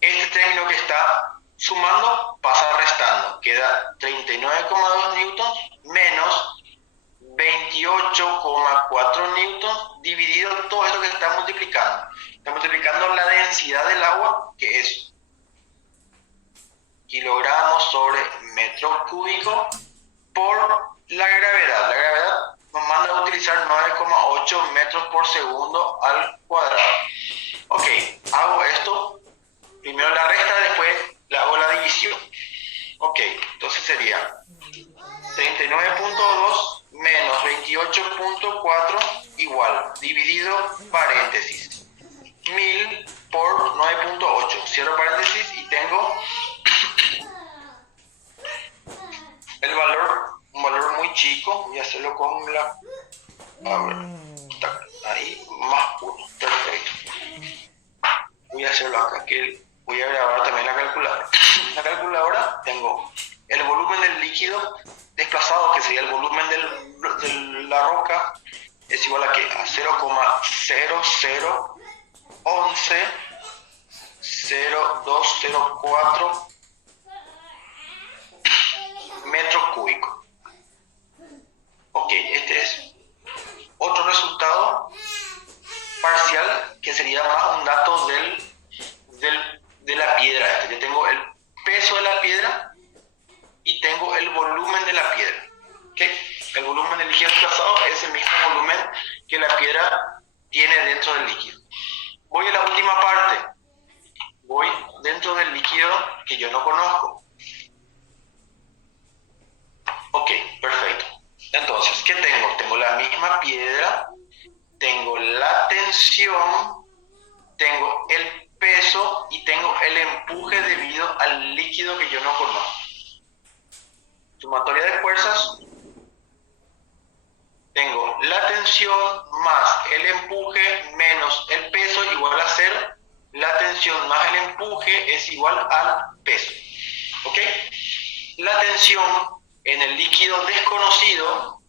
Este término que está sumando pasa restando. Queda 39,2 newtons menos 28,4 newtons dividido todo esto que se está multiplicando. Está multiplicando la densidad del agua, que es kilogramos sobre metro cúbico, por la gravedad. La gravedad nos manda a utilizar 9,8 metros por segundo al cuadrado. Ok, hago esto, primero la resta, después le hago la división. Ok, entonces sería 39,2 menos 28,4 igual, dividido paréntesis, 1000 por 9,8, cierro paréntesis y tengo un valor muy chico, voy a hacerlo con la... A ver, ahí, más 1, perfecto. Voy a hacerlo acá, que voy a grabar también la calculadora. En la calculadora tengo el volumen del líquido desplazado, que sería el volumen de la roca, es igual a que a 0,00110204 metros cúbicos. Ok, este es otro resultado parcial que sería más un dato de la piedra. Yo tengo el peso de la piedra y tengo el volumen de la piedra. ¿Okay? El volumen del líquido desplazado es el mismo volumen que la piedra tiene dentro del líquido. Voy a la última parte. Voy dentro del líquido que yo no conozco. Ok, perfecto. Entonces, ¿qué tengo? Tengo la misma piedra, tengo la tensión, tengo el peso y tengo el empuje debido al líquido que yo no conozco. Sumatoria de fuerzas, tengo la tensión más el empuje menos el peso igual a 0. La tensión más el empuje es igual al peso. ¿Ok? La tensión en el líquido desconocido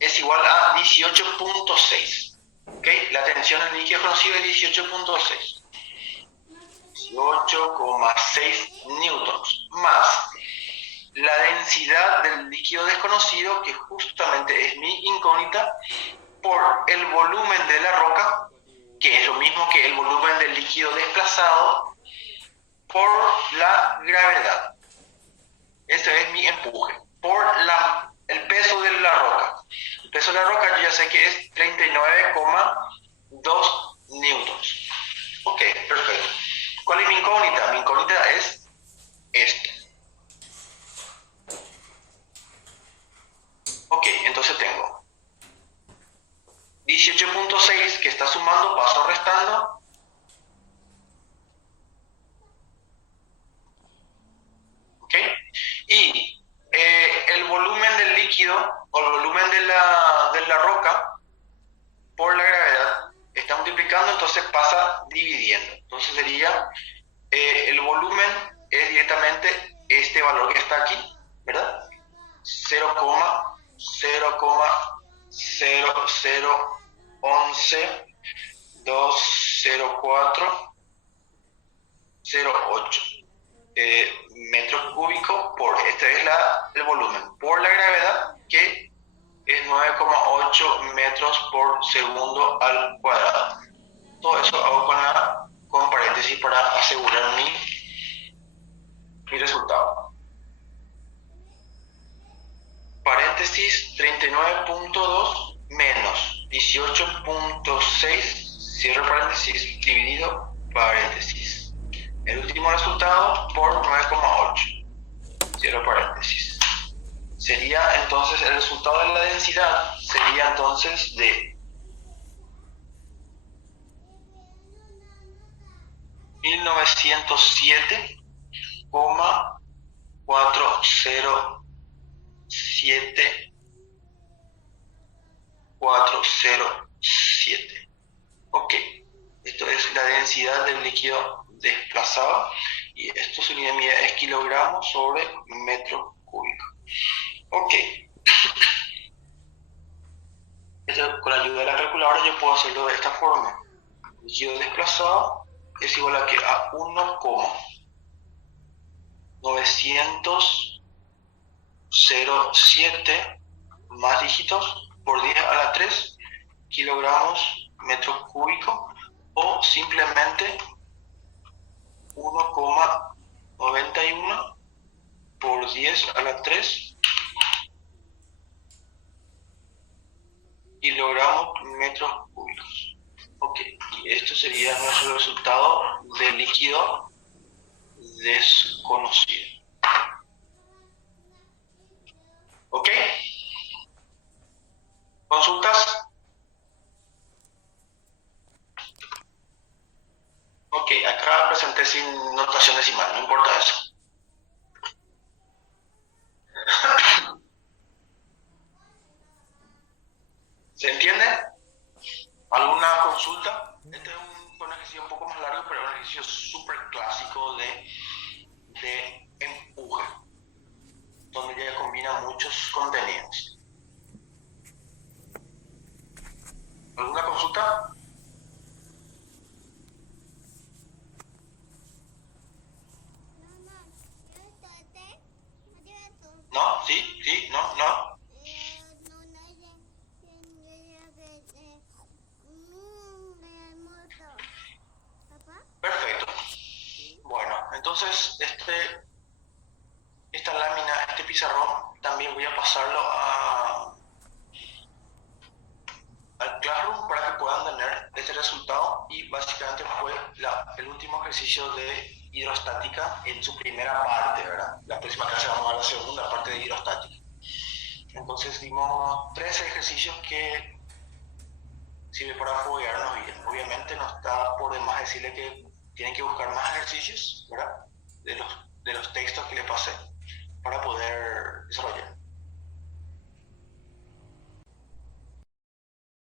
es igual a 18.6. ¿Ok? La tensión en el líquido desconocido es 18.6. 18,6 newtons más la densidad del líquido desconocido, que justamente es mi incógnita, por el volumen de la roca, que es lo mismo que el volumen del líquido desplazado, por la gravedad. Ese es mi empuje. Por el peso de la roca. El peso de la roca yo ya sé que es 39,2 newtons. Ok, perfecto. ¿Cuál es mi incógnita? Mi incógnita es esta. Ok, entonces tengo 18.6 que está sumando, paso restando. Ok, y el volumen del líquido o el volumen de la roca por la gravedad está multiplicando, entonces pasa dividiendo. Entonces sería el volumen es directamente este valor que está aquí, ¿verdad? 0,00011.20408 metros cúbicos por, este es el volumen, por la gravedad, que es 9,8 metros por segundo al cuadrado. Todo eso hago con paréntesis para asegurar mi resultado. Paréntesis 39.2 menos 18.6, cierro paréntesis, dividido paréntesis. El último resultado por 9,8, cierro paréntesis. Sería entonces el resultado de la densidad, sería entonces de 1907,407. Ok, esto es la densidad del líquido desplazado y esto su unidad de medida es kilogramos sobre metro cúbico. Ok, esto, con la ayuda de la calculadora yo puedo hacerlo de esta forma. El líquido desplazado es igual a que a 1,907 más dígitos por 10 a la 3 kilogramos metros cúbicos, o simplemente 1,91 por 10 a la 3 kilogramos metros cúbicos. Ok, y esto sería nuestro resultado del líquido desconocido. ¿Ok? ¿Consultas? Ok, acá presenté sin notación decimal, no importa eso. ¿Se entiende? ¿Alguna consulta? Este es un ejercicio un poco más largo, pero un ejercicio súper clásico de empuje, donde ya combina muchos contenidos. ¿Alguna consulta? ¿No? ¿Sí? ¿Sí? ¿No? ¿No? Perfecto. Bueno, entonces esta lámina, este pizarrón, también voy a pasarlo al Classroom para que puedan tener este resultado y básicamente fue el último ejercicio de hidrostática en su primera parte, ¿verdad? La próxima clase vamos a ver la segunda parte de hidrostática. Entonces dimos 13 ejercicios que sirven para foguearnos bien. Obviamente no está por demás decirle que tienen que buscar más ejercicios, ¿verdad? De los textos que les pasé para poder desarrollar.